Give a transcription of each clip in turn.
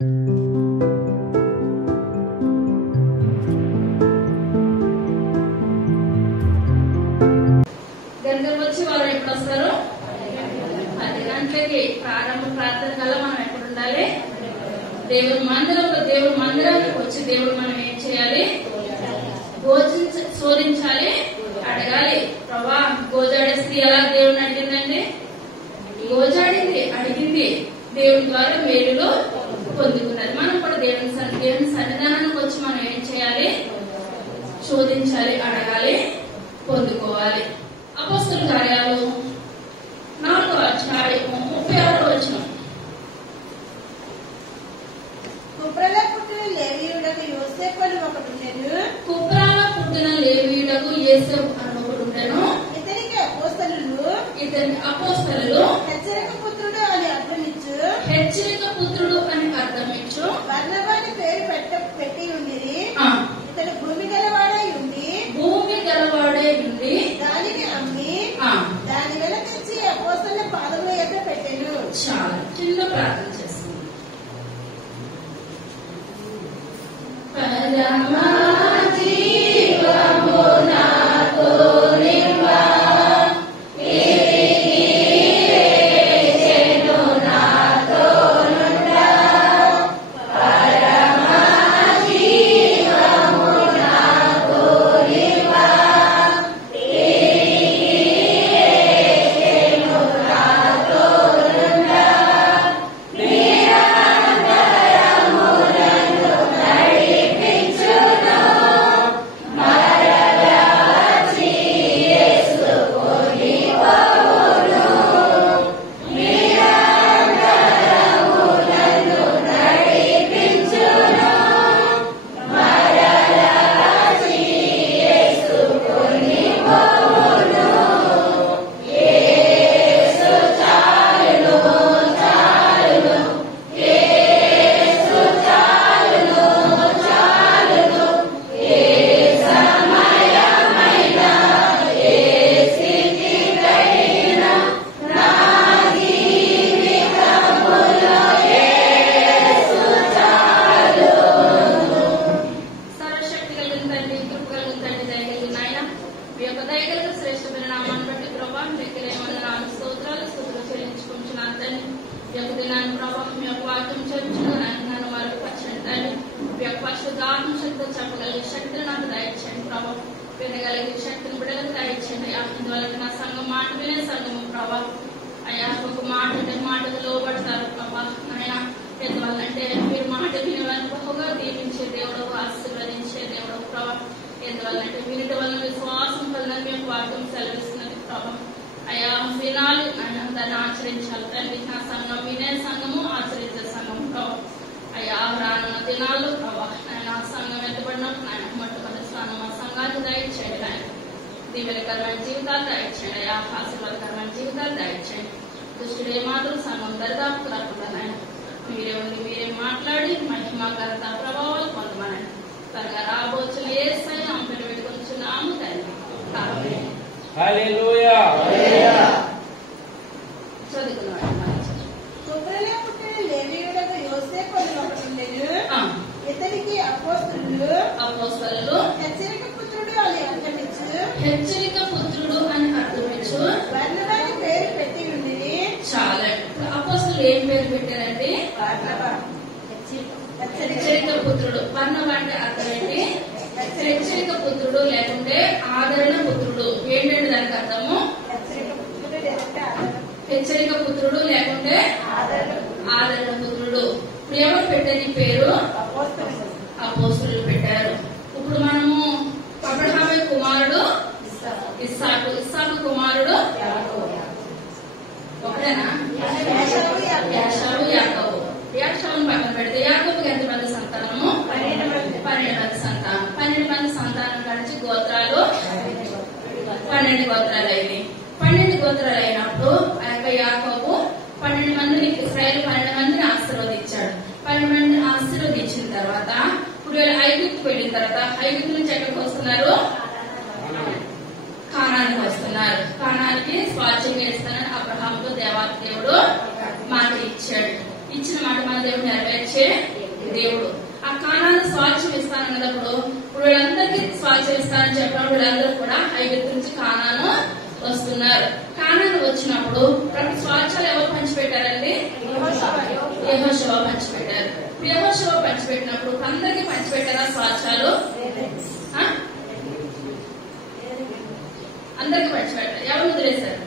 గంటకు వచ్చి వాళ్ళు ఎప్పుడు వస్తారు? 10 గంటలకి ప్రారంభ ప్రార్థన కల్లా మనం ఎక్కడ ఉండాలి? దేవుడి మందిరానికి వచ్చి దేవుడు మనం ఏం చేయాలి? శోధించాలి, అడగాలి. ప్రభా, గోజాడే స్త్రీ ఎలా దేవుడిని అడిగిందండి? అడిగింది, దేవుడి ద్వారా మేలులో పొందుకున్నది. మనం కూడా దేవుని సన్నిధానానికి వచ్చి మనం ఏం చేయాలి? శోధించాలి, అడగాలి, పొందుకోవాలి. అపోస్తలుల కార్యాలు 4వ అధ్యాయము 36వ వచనం. కుప్రాలో పుట్టిన లేవీయుడకు యోసేపు అని ఒకడుండెను. ఇతనికి అపోస్తలులు హెచ్చరిక పుత్రుడు అని అర్థమిచ్చు బర్నబాని పేరు పెట్టి ఉండిరి. ఇతడు భూమి గలవాడై ఉండి దానిని అమ్మి దాని వెల తెచ్చి అపోస్తలుల పాదముల యొద్ద పెట్టెను. చాలా చిన్న ప్రార్థన చేస్తుంది. పరమా జీవము నాతో నింపా చెప్పగలిగే శక్తిని నాకు దయచేయండి ప్రభావ. వినగలిగే శక్తిని బిడ్డలకు దయచేయండి అయ్యా. ఇందువల్ల నా సంఘం మాట వినే సంఘము ప్రభావ అయ్యా. ఒక మాట మాటకు లోబడతారు ప్రభా. ఆయన ఎందువల్లంటే మీరు మాట వినేవాళ్ళు బహుగా దీవించే దేవుడు, ఆశీర్వదించే దేవుడు ప్రభా. ఎందువల్లంటే వినటి వల్ల విశ్వాసం వలన మేము వాక్యం సెలవిస్తున్నది ప్రభా. అయ్యా వినాలి, ఆయన దాన్ని ఆచరించాలి తండ్రి. నా సంఘం వినే సంఘము, ఆచరించే సంఘం ప్రభా. అయ్యా రానున్న దినాల్లో ప్రభా ఆయన సంఘం ఎత్తబడినట్టు ఆయన మొట్టమొదటి స్థానం మా సంఘాన్ని దయచేయండి. ఆయన దీవెనకరమైన జీవితాలు దయచేయండి అయ్యా. ఆశీర్వాదకరమైన జీవితాలు దయచేయండి. దుష్టుడు ఏమాత్రం సంఘం దరిదాపు రాకుండా ఆయన మీరే ఉండి మీరే మాట్లాడి మహిమ ఘనత ప్రభావాలు పొందమని త్వరగా రాబోతున్న యేసయ్య నామమున వేడుకొనుచున్నాము తండ్రి. ఆమేన్. హల్లెలూయా. చదువుకున్నాడు. కుప్రాలో పుట్టిన లేవీయుడకు యోసేపు అని ఒకడుండెను. ఇతనికి అపోస్తలులు హెచ్చరిక పుత్రుడు అని అర్థమిచ్చు బర్నబాని పేరు పెట్టి ఉండిరి. చాలా అపోస్తలులు ఏం పేరు పెట్టారండి? హెచ్చరిక పుత్రుడు. బర్నబా అంటే అర్థం ఏంటి? హెచ్చరిక పుత్రుడు లేకుంటే ఆదరణ పుత్రుడు. ఏంటంటే దానికి అర్థము? హెచ్చరిక పుత్రుడు లేకుంటే ఆదరణ పుత్రుడు. ఇప్పుడు ఎవరు పెట్టని పేరు? అపోస్తలులు పెట్టారు. ఇప్పుడు మనము అబ్రహాము కుమారుడు ఇస్సాకు, ఇస్సాకు కుమారుడు ఒకటేనా? యాషావు, యాకోబు. యాషావును పక్కన పెడితే యాకోబుకి ఎంతమంది సంతానము? 12 మంది సంతానం. 12 మంది సంతానం కలిసి గోత్రాలు 12 గోత్రాలు అయినాయి. 12 గోత్రాలు అయినప్పుడు ఆ యొక్క యాకోబు 12 మందిని ఇశ్రాయేలు 12 మందిని ఆశీర్వదించాడు. 12 మందిని ఆశీర్వదించిన తర్వాత ఇప్పుడు ఐగుప్తుకు వెళ్ళిన తర్వాత ఐగుప్తు నుంచి ఎక్కడికి వస్తున్నారు? కానానికి వస్తున్నారు. కానానికి స్వాస్థ్యం చేస్తానని అబ్రహాముతో దేవాతి దేవుడు మాట ఇచ్చాడు. ఇచ్చిన మాట మన దేవుడు నెరవేర్చే దేవుడు. ఆ కానాను స్వాస్థ్యం ఇస్తానన్నప్పుడు ఇప్పుడు వీళ్ళందరికీ స్వాస్థ్యం ఇస్తానని చెప్పినప్పుడు వీళ్ళందరూ కూడా ఐగుప్తు నుంచి కానాను వస్తున్నారు. కానాను వచ్చినప్పుడు స్వాస్థ్యాలు ఎవరు పంచిపెట్టారండి? యెహోషువ పంచిపెట్టారు. యెహోషువ పంచిపెట్టినప్పుడు అందరికీ పంచిపెట్టారా స్వాస్థ్యాలు? అందరికి పంచిపెట్టారు. ఎవరు వదిలేశారు?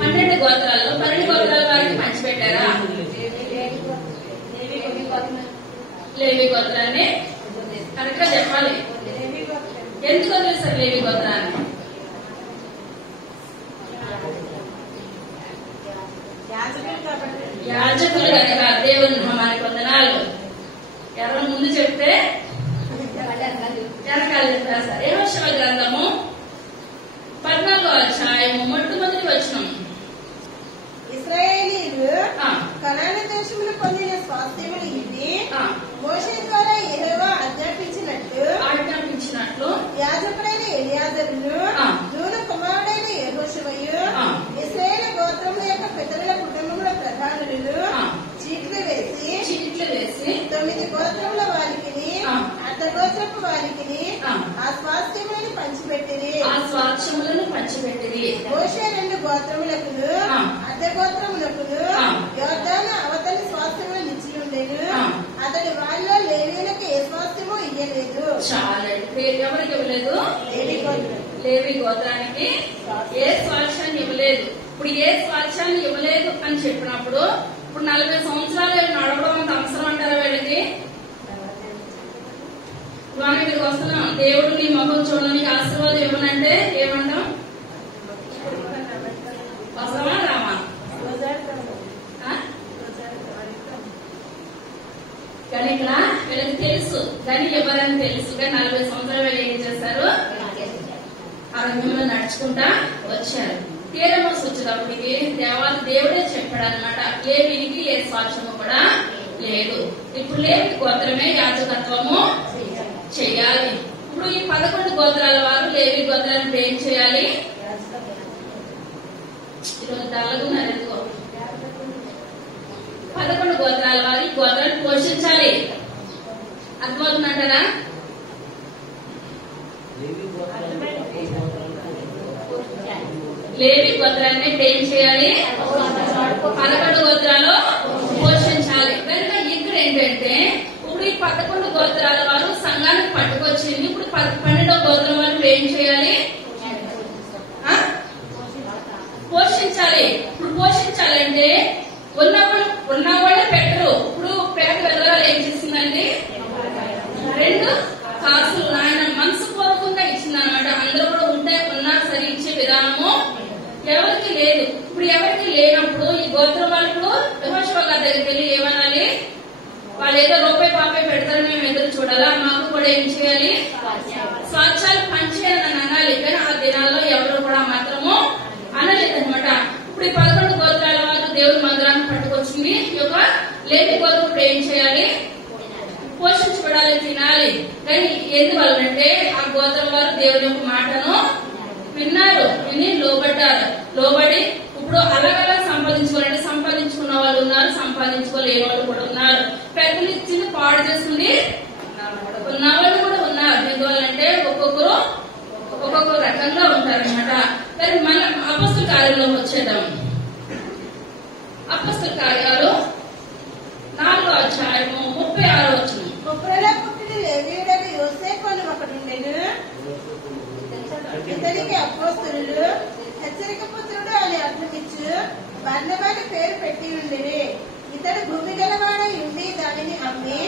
12 గోత్రాల్లో 12 గోత్రాల వారికి పంచిపెట్టారా? లేవి గోత్రాన్ని కరెక్ట్ గా చెప్పాలి. ఎందుకు వదిలేశారు లేవి గోత్రాన్ని? యాజకులు కనుక. దేవుని నామానికి వందనాలు. ఎవరు ముందు చెప్తే వెనకాల చెప్పేస్తారు. యెహోషువ గ్రంథము 14వ అధ్యాయము మొట్టమొదటి వచనం. ఇశ్రాయేలీయులు కనాను దేశములు పొందిన స్వాస్థ్యములు ఇవి. మోషే ద్వారా యెహోవా ఆజ్ఞాపించినట్లు యాజకుడైన ఎలియాజరును నూను కుమారుడైన యెహోషువయు ఇశ్రాయేలు గోత్రముల యొక్క పితరుల కుటుంబముల ప్రధానులు చీట్లు వేసి 9 గోత్రముల వారికి అర్ధ గోత్రపు వారికి ఆ స్వాస్థ్యములను పంచిపెట్టిరి. మోషే 2 గోత్రములకును అర్ధ గోత్రములకును యోర్దాను అవతలి స్వాస్థ్యములను ఇచ్చి ఉండెను. అతడు వారిలో లేవీయులకు ఏ స్వాస్థ్యమూ ఇయ్యలేదు. ఎవరికి ఇవ్వలేదు? లేవి గోత్రానికి ఏ స్వాస్థ్యాన్ని ఇవ్వలేదు. ఇప్పుడు ఏ స్వాస్థ్యాన్ని ఇవ్వలేదు అని చెప్పినప్పుడు ఇప్పుడు 40 సంవత్సరాలు నడవడం అంత అవసరం అంటారా వీళ్ళకి? మనం ఇక్కడికి వస్తున్నాం, దేవుడు నీ ముఖం చూడడానికి ఆశీర్వాదం ఇవ్వనంటే ఏమంటాం? వస్తామా రామా? కానీ ఇక్కడ వీళ్ళకి తెలుసు, కానీ ఇవ్వరని తెలుసు. కానీ 40 సంవత్సరాలు వీళ్ళు ఏం చేస్తారు? ఆరోగ్యంలో నడుచుకుంటా వచ్చారు. తీరమోసి వచ్చేటప్పటికి దేవుడే చెప్పాడు అనమాట, లేవికి ఏ స్వాస్థ్యము కూడా లేదు. ఇప్పుడు లేవి గోత్రమే యాజకత్వము చెయ్యాలి. ఇప్పుడు ఈ 11 గోత్రాల వారు లేవి గోత్రాన్ని ఏం చేయాలి? ఈరోజు డల్లగున్నారు ఎందుకో. 11 గోత్రాల వారు ఈ గోత్రాన్ని పోషించాలి. అర్థమవుతుందంటారా? లేవి గోత్రాన్ని ఏం చేయాలి? 11 గోత్రాలు పోషించాలి. కనుక ఇక్కడ ఏంటంటే ఇప్పుడు ఈ 11 గోత్రాల వారు సంఘానికి పట్టుకొచ్చింది. ఇప్పుడు 12వ గోత్రం వారు ఏం చేయాలి? పోషించాలి. ఇప్పుడు పోషించాలంటే ఉన్నవాళ్ళే పెట్టరు. ఇప్పుడు పేద విధవరాలు ఏం చేసిందండి? 2 కాసులు ఆయన మనసు పూర్వకంగా ఇచ్చిందనమాట. అందరూ కూడా ఉన్నా సరే ఇచ్చే విధానము ఎవరికి లేదు. ఇప్పుడు ఎవరికి లేనప్పుడు ఈ గోత్రం వాళ్ళు యెహోషువ గారి దగ్గరికి వెళ్ళి ఏమనాలి? వాళ్ళు ఏదో రూపాయి పాపాయి పెడతారు, మేము ఎదురు చూడాలా, మాకు కూడా ఏం చేయాలి? స్వాస్థ్యాలు పంచేయాలని అనాలి. కానీ ఆ దినాల్లో ఎవరు కూడా మాత్రము అనలేదనమాట. ఇప్పుడు ఈ 11 గోత్రాల వారు దేవుని మందిరాన్ని పట్టుకొచ్చింది. ఈ యొక్క లేవి గోత్రం ఇప్పుడు ఏం చేయాలి? పోషించబడాలి, తినాలి. కానీ ఎందువల్లంటే ఆ గోత్రం వారు దేవుని యొక్క మాటను విన్నారు, విని లోబడి ఇప్పుడు అలాగలా సంపాదించుకోవాలంటే సంపాదించుకున్న వాళ్ళు ఉన్నారు, సంపాదించుకోలేని వాళ్ళు కూడా ఉన్నారు. పెద్దలు ఇచ్చింది పాడు చేసుకుని ఉన్న వాళ్ళు కూడా ఉన్నారు. ఎందువల్లంటే ఒక్కొక్కరు రకంగా ఉంటారనమాట. కానీ మనం అపొస్తలుల కార్యంలో వచ్చేద్దాం. అపొస్తలుల కార్యాలు 4వ అధ్యాయము 36వ వచనం. ముప్రలో పుట్టిన లేవీయుడైన యోసేపు అని ఒకడుండెను. ఇతనికి అపోస్తలులు హెచ్చరిక పుత్రుడు అని అర్థమిచ్చు బర్నబాని పేరు పెట్టి ఉండేది. ఇతడు భూమి గలవాడై ఉండి దానిని అమ్మి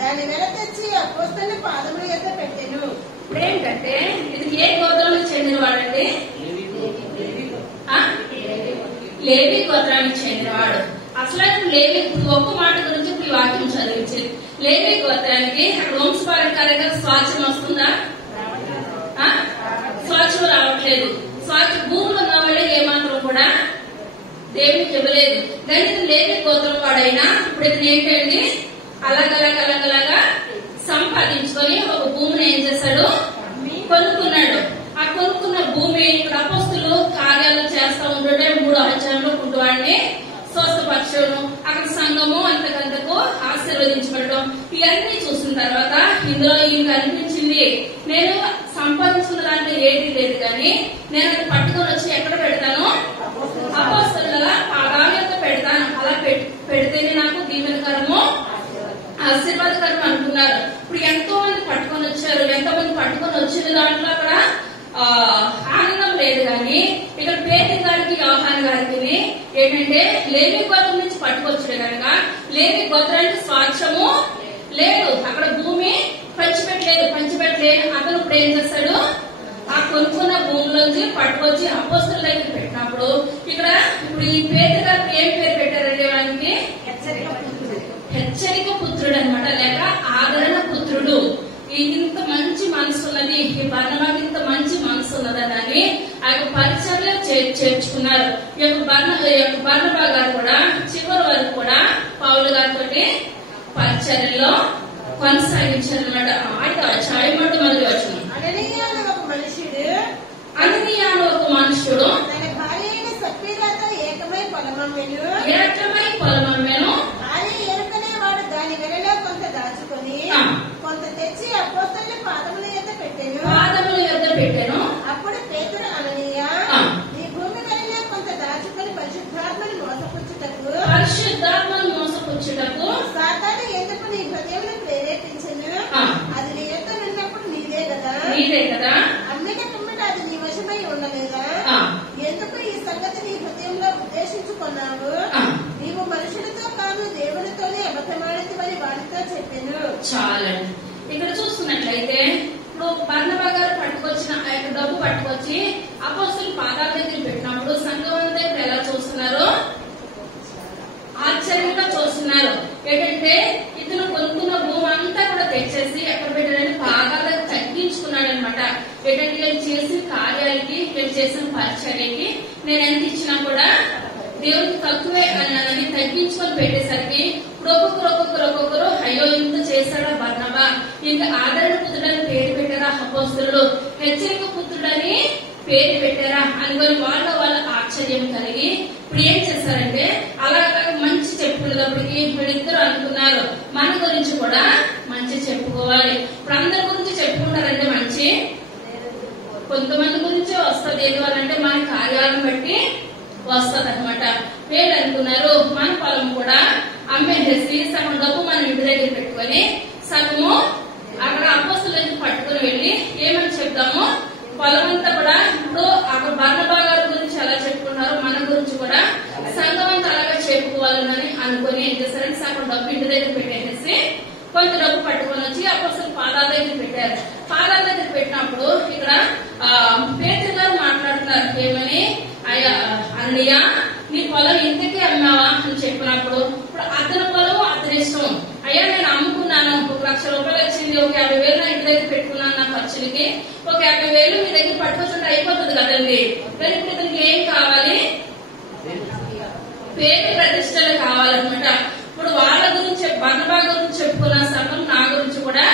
దాని వెల తెచ్చి అపోస్తలుల పాదముల యొద్ద పెట్టెను. ఇప్పుడు ఏంటంటే ఇది ఏ గోత్రానికి చెందినవాడండి? లేవి గోత్రానికి చెందినవాడు. అసలు లేవి ఒక్క మాట గురించి ఇప్పుడు వాక్యం చదివించింది. లేవి గోత్రానికి అక్కడ వంశపారంపర్యంగా స్వాస్థ్యం వస్తుందా? స్వాస్థ్యం రావట్లేదు. స్వాస్థ్య భూములు ఉన్న వాళ్ళే ఏమాత్రం కూడా దేవునికి ఇవ్వలేదు. దానికి లేవి గోత్రం వాడైనా ఇప్పుడు ఇతను ఏంటండి అలాగలాగా సంపాదించుకొని ఒక భూమిని ఏం చేశాడు? కొనుక్కున్నాడు. ఆ కొనుక్కున్న భూమి ఇప్పుడు అపోస్తలులు కార్యాలు చేస్తా ఉంటుంటే 3వ అధ్యాయంలో పుట్టువాడిని ఆశీర్వదించబడటం ఇవన్నీ చూసిన తర్వాత ఇందులో ఈయనకు అనిపించింది, నేను సంపాదించుకున్న దాంట్లో ఏది లేదు కానీ నేను అది పట్టుకొని వచ్చి ఎక్కడ పెడతాను, అపోస్తలుల పాదాల యొక్క పెడతాను. అలా పెడితేనే నాకు దీవెనకరము ఆశీర్వాదకరం అనుకున్నారు. ఇప్పుడు ఎంతో మంది పట్టుకొని వచ్చారు. ఎంతో మంది పట్టుకొని వచ్చిన దాంట్లో అక్కడ ఆనందం లేదు కానీ ఇక్కడ పేతురు గారికి యోహాను గారికి ఏంటంటే లేవి గోత్రం నుంచి పట్టుకొచ్చాడు కనుక లేవి గోత్రానికి స్వాచ్ఛము లేదు, అక్కడ భూమి పంచిపెట్టలేదు. అతను ఇప్పుడు ఏం చేస్తాడు, ఆ కొనుక్కున్న భూమిలోంచి పట్టుకొచ్చి అపోస్తలుల దగ్గర పెట్టినప్పుడు ఇప్పుడు ఈ పేతురు గారికి ఏం పేరు పెట్టారంటే వానికి హెచ్చరిక పుత్రుడు అనమాట, లేక ఆదరణ పుత్రుడు. ఇంత మంచి మనసు ఉన్నది, ఈ బర్నబాకి ఇంత మంచి మనసు ఉన్నదని ఆ యొక్క పరిచర్లో చేర్చుకున్నారు. ఈ యొక్క బర్నబా గారు కూడా చివరి వరకు కూడా పౌలు గారితో పరిచర్యలో కొనసాగించారు అనమాట. చాయమాట మొదటి వచ్చిన అననీయ అనే ఒక మనుషుడు తన భార్య అయిన సప్పీరాతో ఏకమై పొలమమ్మెను. భార్య ఎరుకనే వాడు దాని వెలలో కొంత దాచుకొని కొంత తెచ్చి అపోస్తలుల పాదముల యొద్ద పెట్టెను. అప్పుడు పేతురు అననీయ, నీ భూమి వెలలో కొంత దాచుకొని పరిశుద్ధాత్మను మోసపుచ్చుటకు సాతాను ఎందుకు నీ హృదయంలో ప్రేరేపించెను? అది నీ యొద్ద ఉన్నప్పుడు నీదే కదా, అమ్మిన కుమ్మిన అది నీ వశమై ఉండలేదా? ఎందుకు ఈ సంగతి నీ హృదయంలో ఉద్దేశించుకున్నావు? నీవు మనుషులతో కాదు దేవునితోనే అబద్ధమాడితివని వాడితో చెప్పాను. చాలండి. ఇక్కడ చూస్తున్నట్లయితే ఇప్పుడు బర్నబా గారు పట్టుకొచ్చిన ఆ యొక్క డబ్బు పట్టుకొచ్చి అపోస్తలుల పాదాల దగ్గర పెట్టినప్పుడు సంఘం దగ్గర ఎలా చూస్తున్నారు, ఆశ్చర్యంగా చూస్తున్నారు. ఏంటంటే ఇతను కొనుక్కున్న భూమి అంతా కూడా తెచ్చేసి ఎక్కడ పెట్టారని పాదాలకు తగ్గించుకున్నాడు అనమాట. ఏంటంటే వీళ్ళు చేసిన కార్యాలకి, వీళ్ళు చేసిన పరిచర్యకి నేను ఎంత ఇచ్చినా కూడా దేవుడికి తక్కువే అన్నదని తగ్గించుకొని పెట్టేసరికి ఒక్కొక్కరు అయ్యో ఇంత చేశాడా బర్నబా, ఇంత ఆదరణ పుత్రుడని పేరు పెట్టారా అపోస్తలులు, హెచ్చరిక పుత్రుడని పేరు పెట్టారా అనుకొని వాళ్ళ ఆశ్చర్యం కలిగి ఇప్పుడు ఏం చేశారంటే అలాగా మంచి చెప్పుకునేటప్పటికి వీళ్ళిద్దరు అనుకున్నారు మన గురించి కూడా మంచి చెప్పుకోవాలి. ఇప్పుడు అందరి గురించి చెప్పుకుంటారంటే మంచి, కొంతమంది గురించి వస్తుంది. ఏది వాళ్ళంటే మన కార్యాలను బట్టి వస్తుంది అనమాట. వీళ్ళు అనుకున్నారు మన పొలం కూడా అమ్మేసేసి సగం డబ్బు మనం ఇంటి దగ్గర పెట్టుకొని సగము అక్కడ అపోస్తలులను పట్టుకుని వెళ్ళి ఏమని చెప్తాము, పొలం అంతా కూడా ఇప్పుడు అక్కడ బర్నబా గారి గురించి ఎలా చెప్పుకున్నారో మన గురించి కూడా సంఘం అంతా అలాగా చెప్పుకోవాలని అనుకుని ఏం చేశారంటే సగం డబ్బు ఇంటి దగ్గర పెట్టేసి కొంత డబ్బు పట్టుకొని వచ్చి అపోస్తలుల పాదాల దగ్గర పెట్టారు. పాదాల దగ్గర పెట్టినప్పుడు ఇక్కడ పేతురు గారు మాట్లాడుతున్నారు ఏమని, అన్నయ్య నీ పొలం ఇంతకీ అమ్మావా అని చెప్పినప్పుడు ఇప్పుడు అతని పొలం అతని ఇష్టం. అయ్యా నేను అమ్ముకున్నాను, 1,00,000 రూపాయలు వచ్చింది, ఒక 50,000 నా ఇంటి దగ్గర పెట్టుకున్నాను నా ఖర్చులకి, ఒక 50,000 మీ దగ్గర పట్టుకొచ్చుంటే అయిపోతుంది కదండి. కానీ ఇప్పుడు ఇతనికి ఏం కావాలి, పేరు ప్రతిష్టలు కావాలన్నమాట. ఇప్పుడు వాళ్ళ గురించి బర్నబా గురించి చెప్పుకున్న సమయం నా గురించి కూడా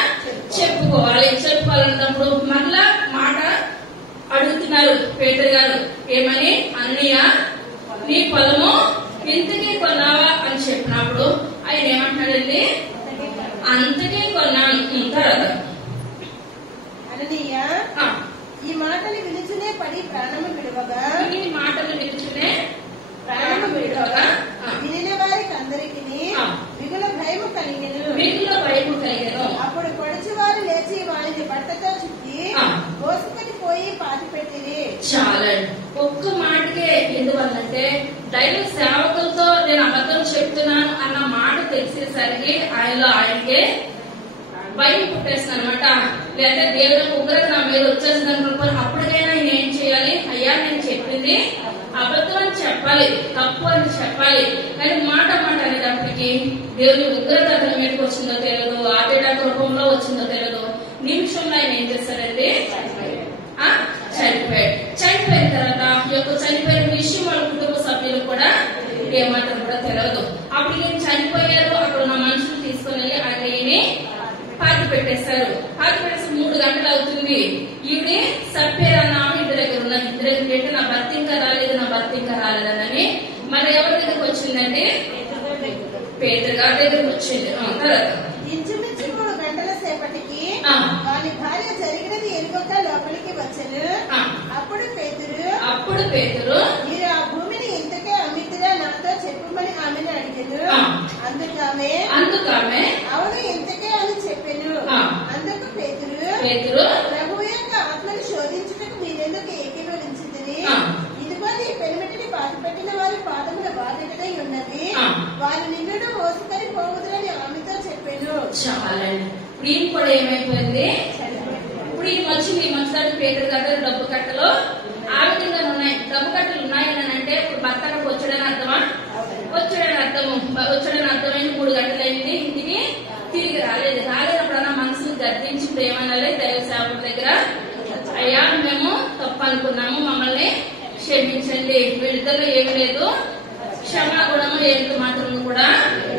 చెప్పుకోవాలన్నప్పుడు మరలా మాట అడుగుతున్నారు పేతురు గారు ఏమని, అన్నయ్య నీ పొలము ఇంతకీ కొన్నావా అని చెప్పినప్పుడు ఆయన ఏమంటాడండి, అంతకీ కొన్నాను. తర్వాత అననీయ ఈ మాటలు విలుచునే పడి ప్రాణము విడవగా వినిన వారికి అందరికి మిగుల భయము కలిగెను. అప్పుడు పొడిచివారు లేచి వారిని బట్టతో చుట్టి కోసుకొని పోయి పాతి పెట్టిరి. చాలండి. ఒక్క మాటకే ఎందువల్లంటే దైవ సేవకులతో నేను అబద్ధం చెప్తున్నాను అన్న మాట తెలిసేసరికి ఆయనకే భయం పుట్టేస్తుంది అనమాట. లేదా దేవుడు ఉగ్రత నా మీద వచ్చేసింది అనుకున్నప్పుడు అప్పటికైనా ఆయన ఏం చేయాలి, అయ్యా నేను చెప్పింది అబద్ధం అని చెప్పాలి, తప్పు అని చెప్పాలి. కానీ మాట అనేటప్పటికి దేవుని ఉగ్రత అతని మీదకి వచ్చిందో తెలియదు, ఆటేటాక రూపంలో వచ్చిందో తెలియదు. నిమిషంలో ఆయన ఏం చేస్తాడంటే చనిపోయిన తర్వాత ఈ యొక్క చనిపోయిన విషయం వాళ్ళ కుటుంబ సభ్యులు కూడా ఏమాత్రం కూడా తెలియదు. అప్పుడు ఈయన చనిపోయారు, అక్కడ ఉన్న మనుషులు తీసుకుని వెళ్ళి ఆయన్ని పాతి పెట్టేశారు. 3 గంటలు అవుతుంది. ఈవిడే సప్పేరన్న ఇంటి దగ్గర ఉన్నది. ఇంటి దగ్గర పెట్టి నా భర్త ఇంకా రాలేదని మరి ఎవరి దగ్గరకు వచ్చిందంటే పేతురు గారి దగ్గరకు వచ్చింది. తర్వాత ఇంచుమించు 3 గంటల సేపటికి వాని భార్య జరిగినది ఎరుగక లోపలికి వచ్చెను. అప్పుడు పేతురు మీరు ఆ భూమిని ఇంతకే అమ్మితిగా నాతో చెప్పుమని ఆమెను అడిగెను. అందుకామె అవును ఇంతకే అని చెప్పెను. అందుకు పేతురు ప్రభువు యొక్క ఆత్మను శోధించుటకు మీరెందుకు ఏకీభవించింది? ఇదిగో నీ పెనిమిటిని బాధపెట్టిన వారి పాదముల బాధ్యతై ఉన్నది, వారు నిన్ను మోసుకొని పోవుదురని ఆమెతో చెప్పాను. చాలండి. ఇప్పుడు కూడా ఏమైపోయింది? ఇప్పుడు ఈ వచ్చింది మొదటి పేదల దగ్గర డబ్బు కట్టలు ఆ విధంగా ఉన్నాయి. డబ్బు కట్టలు ఉన్నాయని అంటే ఇప్పుడు భర్త అక్కడికి వచ్చాడని అర్థమా? వచ్చాడని అర్థమైంది. 3 గంటలైంది, ఇంటికి తిరిగి రాలేనప్పుడన్నా మనసును గర్తించి ప్రేమనాలే దైవ సేవకుల దగ్గర అయ్యా మేము తప్పు అనుకున్నాము, మమ్మల్ని క్షమించండి, వీళ్ళిద్దరిలో ఏమీ లేదు, క్షమాగుణము ఎంత మాత్రం కూడా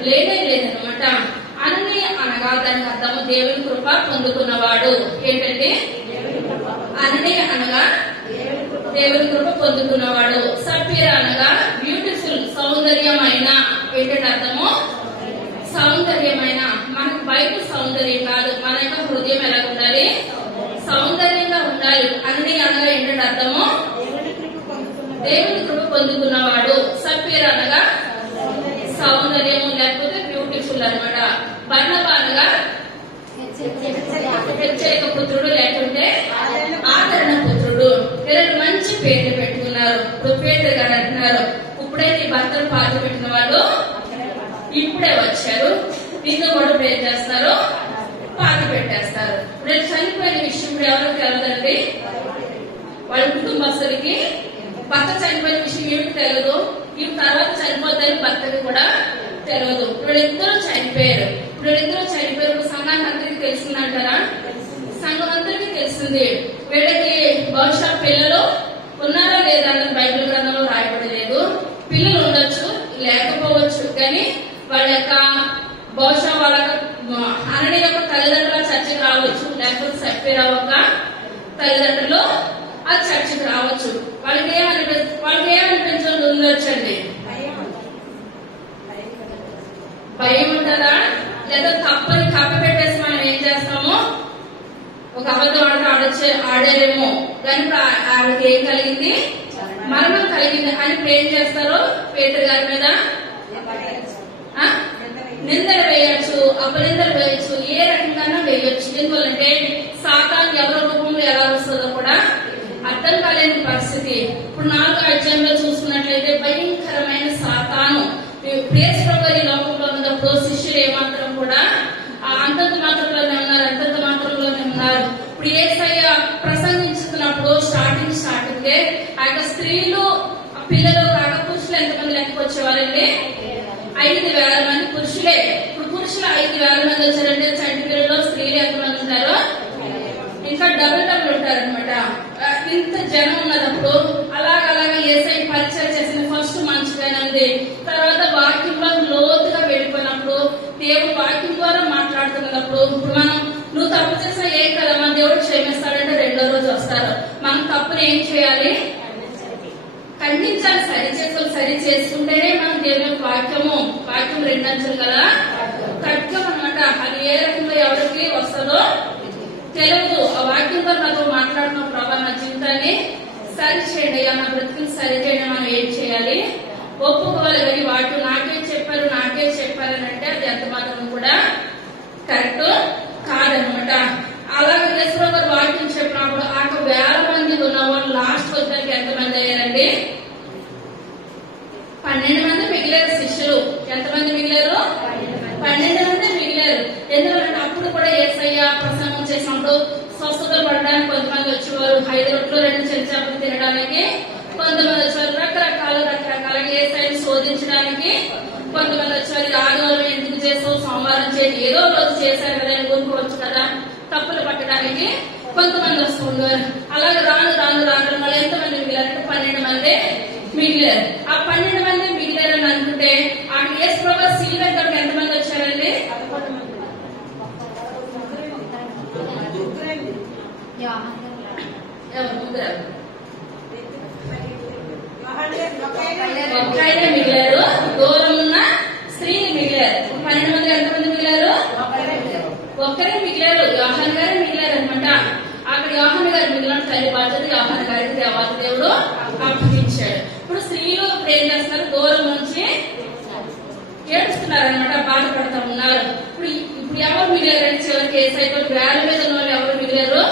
లేదనమాట. అన్ని అనగా దానికి అర్థము దేవుని కృప పొందుకున్నవాడు. ఏంటంటే అన్ని అనగా దేవుని కృప పొందుకున్నవాడు. సఫీరా అనగా బ్యూటిఫుల్, సౌందర్యమైన. ఏంటంటే అర్థము సౌందర్యమైన. మనకు బయట సౌందర్యం కాదు, మన యొక్క హృదయం ఎలా ఉండాలి? సౌందర్యంగా ఉండాలి. అన్ని అనగా ఏంటంటే అర్థము దేవుని కృప పొందుకున్నవాడు. సఫీరా అనగా సౌందర్యము లేకపోతే బ్యూటిఫుల్ అనమాట. బర్నబా అనగా హెచ్చరిక పుత్రుడు లేకుంటే ఆదరణ పుత్రుడు. 2 మంచి పేర్లు పెట్టుకున్నారు. ఇప్పుడు పేదరు గారు అంటున్నారు, ఇప్పుడే నీ భర్తను పాత పెట్టిన వాళ్ళు ఇప్పుడే వచ్చారు, నిన్ను కూడా పేరు చేస్తారు, పాత పెట్టేస్తారు. ఇప్పుడు చనిపోయిన విషయం ఇప్పుడు ఎవరికి తెలదండి? వాళ్ళ కుటుంబస్తులకి భర్త చనిపోయిన విషయం ఏమిటి తెలియదు. ఈ తర్వాత చనిపోతారని భర్తకి కూడా తెలియదు. వీళ్ళిద్దరూ చనిపోయారు. సంఘానికి అందరికీ తెలిసిందంటారా? సంఘం అందరికీ తెలిసింది. వీళ్ళకి బహుశా పిల్లలు ఉన్నారా లేదా అన్నది బైబిల్ గ్రంథంలో రాయబడలేదు. పిల్లలు ఉండొచ్చు, లేకపోవచ్చు, కానీ వాళ్ళ యొక్క బహుశా వాళ్ళ అనని యొక్క తల్లిదండ్రుల చర్చకి రావచ్చు, లేకపోతే సఫీరా యొక్క తల్లిదండ్రులు ఆ చర్చకి రావచ్చు. వాళ్ళకి ఏమనిపించడం ఉండొచ్చండి? భయం ఉంటుందా? లేదా తప్పని కప్పి పెట్టేసి మనం ఏం చేస్తాము? ఒక అబద్ధం ఆడేరేమో, కానీ ఆవిడకి ఏం కలిగింది? మరణం కలిగింది అని ఇప్పుడు ఏం చేస్తారు? పేతురు గారి మీద నిందలు వేయచ్చు, అపనిందలు వేయచ్చు, ఏ రకంగా వేయచ్చు. ఎందుకంటే సాతాను ఎవరి రూపంలో ఎలా వస్తుందో కూడా అర్థం కాలేని పరిస్థితి. ఇప్పుడు 4వ అధ్యాయంలో చూసుకున్నట్లయితే భయంకరమైన సాతాను ఈ లోకంలో ఉన్నప్పుడు శిష్యులు ఏమాత్రం కూడా అంతంత మాత్రంలోనే ఉన్నారు. ఇప్పుడు యేసయ్య ప్రసంగించుతున్నప్పుడు స్టార్టింగ్ ఆ యొక్క స్త్రీలు పిల్లలు కాక పురుషులు ఎంతమంది లెక్కకు వచ్చేవారండి? 5,000 మంది పురుషులే. ఇప్పుడు పురుషులు 5,000 మంది వచ్చారంటే చంటి పిల్లల్లో స్త్రీలు ఎంతమంది ఉంటారో ఇంకా డబుల్ ఉంటారనమాట. ఇంత జనం ఉన్నప్పుడు అలాగ యేసయ్య పరిచయం చేసిన ఫస్ట్ మంచిగానే ఉంది. తర్వాత వాక్యంలో లోతుగా వెళ్ళిపోయినప్పుడు దేవుడు వాక్యం ద్వారా మాట్లాడుతున్నప్పుడు ఇప్పుడు మనం నువ్వు తప్పు చేసినా ఏం కదా మన దేవుడు క్షమిస్తాడంటే 2వ రోజు వస్తారు. మనం తప్పుని ఏం చేయాలి? ఖండించాలి. సరి చేసుకుంటేనే మనం దేవుని యొక్క వాక్యం 2 అంచెలు కదా ఖడ్గం అనమాట. అది ఏ రకంగా ఎవరికి వస్తుందో తెలియదు. ఆ వాక్యంతో నాతో మాట్లాడుతున్న ప్రభావ నా జీవితాన్ని సరి చేయండి, నా బ్రతుకుని సరి చేయండి. మనం ఏం చేయాలి? ఒప్పుకోవాలి. కానీ వాటి నాకే చెప్పారని అంటే అది ఎంత మాత్రం కూడా కరెక్ట్ కాదనమాట. అలాగే యేసుప్రభు గారు వాక్యం చెప్పినప్పుడు 1,000 మంది ఉన్న వాళ్ళు లాస్ట్ వచ్చేసరికి ఎంతమంది అయ్యారండి? 12 మంది మిగిలారు శిష్యులు. ఎంతమంది మిగిలారు? 12 మంది మిగిలారు. ఎందుకంటే అప్పుడు కూడా యేసయ్య ప్రసంగం చేసినప్పుడు స్వస్థతలు పడడానికి కొంతమంది వచ్చేవారు, 5 రొట్టెలు 2 చెంచాలు తినడానికి కొంతమంది వచ్చేవారు, రకరకాలుగా యేసయ్యను శోధించడానికి కొంతమంది వచ్చేవారు. ఆదివారం ఎందుకు చేసావు, సోమవారం చేసి ఏదో రోజు చేశారు కదా అని ఊరుకోవచ్చు కదా, తప్పులు పట్టడానికి కొంతమంది వస్తుంటారు. అలాగే రాను మళ్ళీ ఎంతమంది మిగిలారంటే 12 మంది మిగిలారు. ఆ 12 మంది మిగిలారని అనుకుంటే ఆ యేసుప్రభు గారు శిలువ దగ్గరికి ఎంతమంది వచ్చారండి? ఒక్కైనా మిగిలారు. దూరం ఉన్న స్త్రీని మిగిలారు. మిగిలారు. 12 మంది ఎంతమంది మిగిలారు? ఒక్కరే మిగిలారు. యోహాను గారే మిగిలారు అనమాట. అక్కడ యోహాను గారు మిగిలిన తల్లి బాధ్యత యోహాను గారికి దేవాది దేవుడు అప్పగించాడు. ఇప్పుడు స్త్రీలు ఇప్పుడు ఏం చేస్తున్నారు? దూరం నుంచి ఏడుస్తున్నారు అనమాట, బాధపడతా ఉన్నారు. ఇప్పుడు ఎవరు మిగిలారంటే చివరికి ఏసైతో వేల మీద ఉన్న వాళ్ళు ఎవరు మిగిలారు?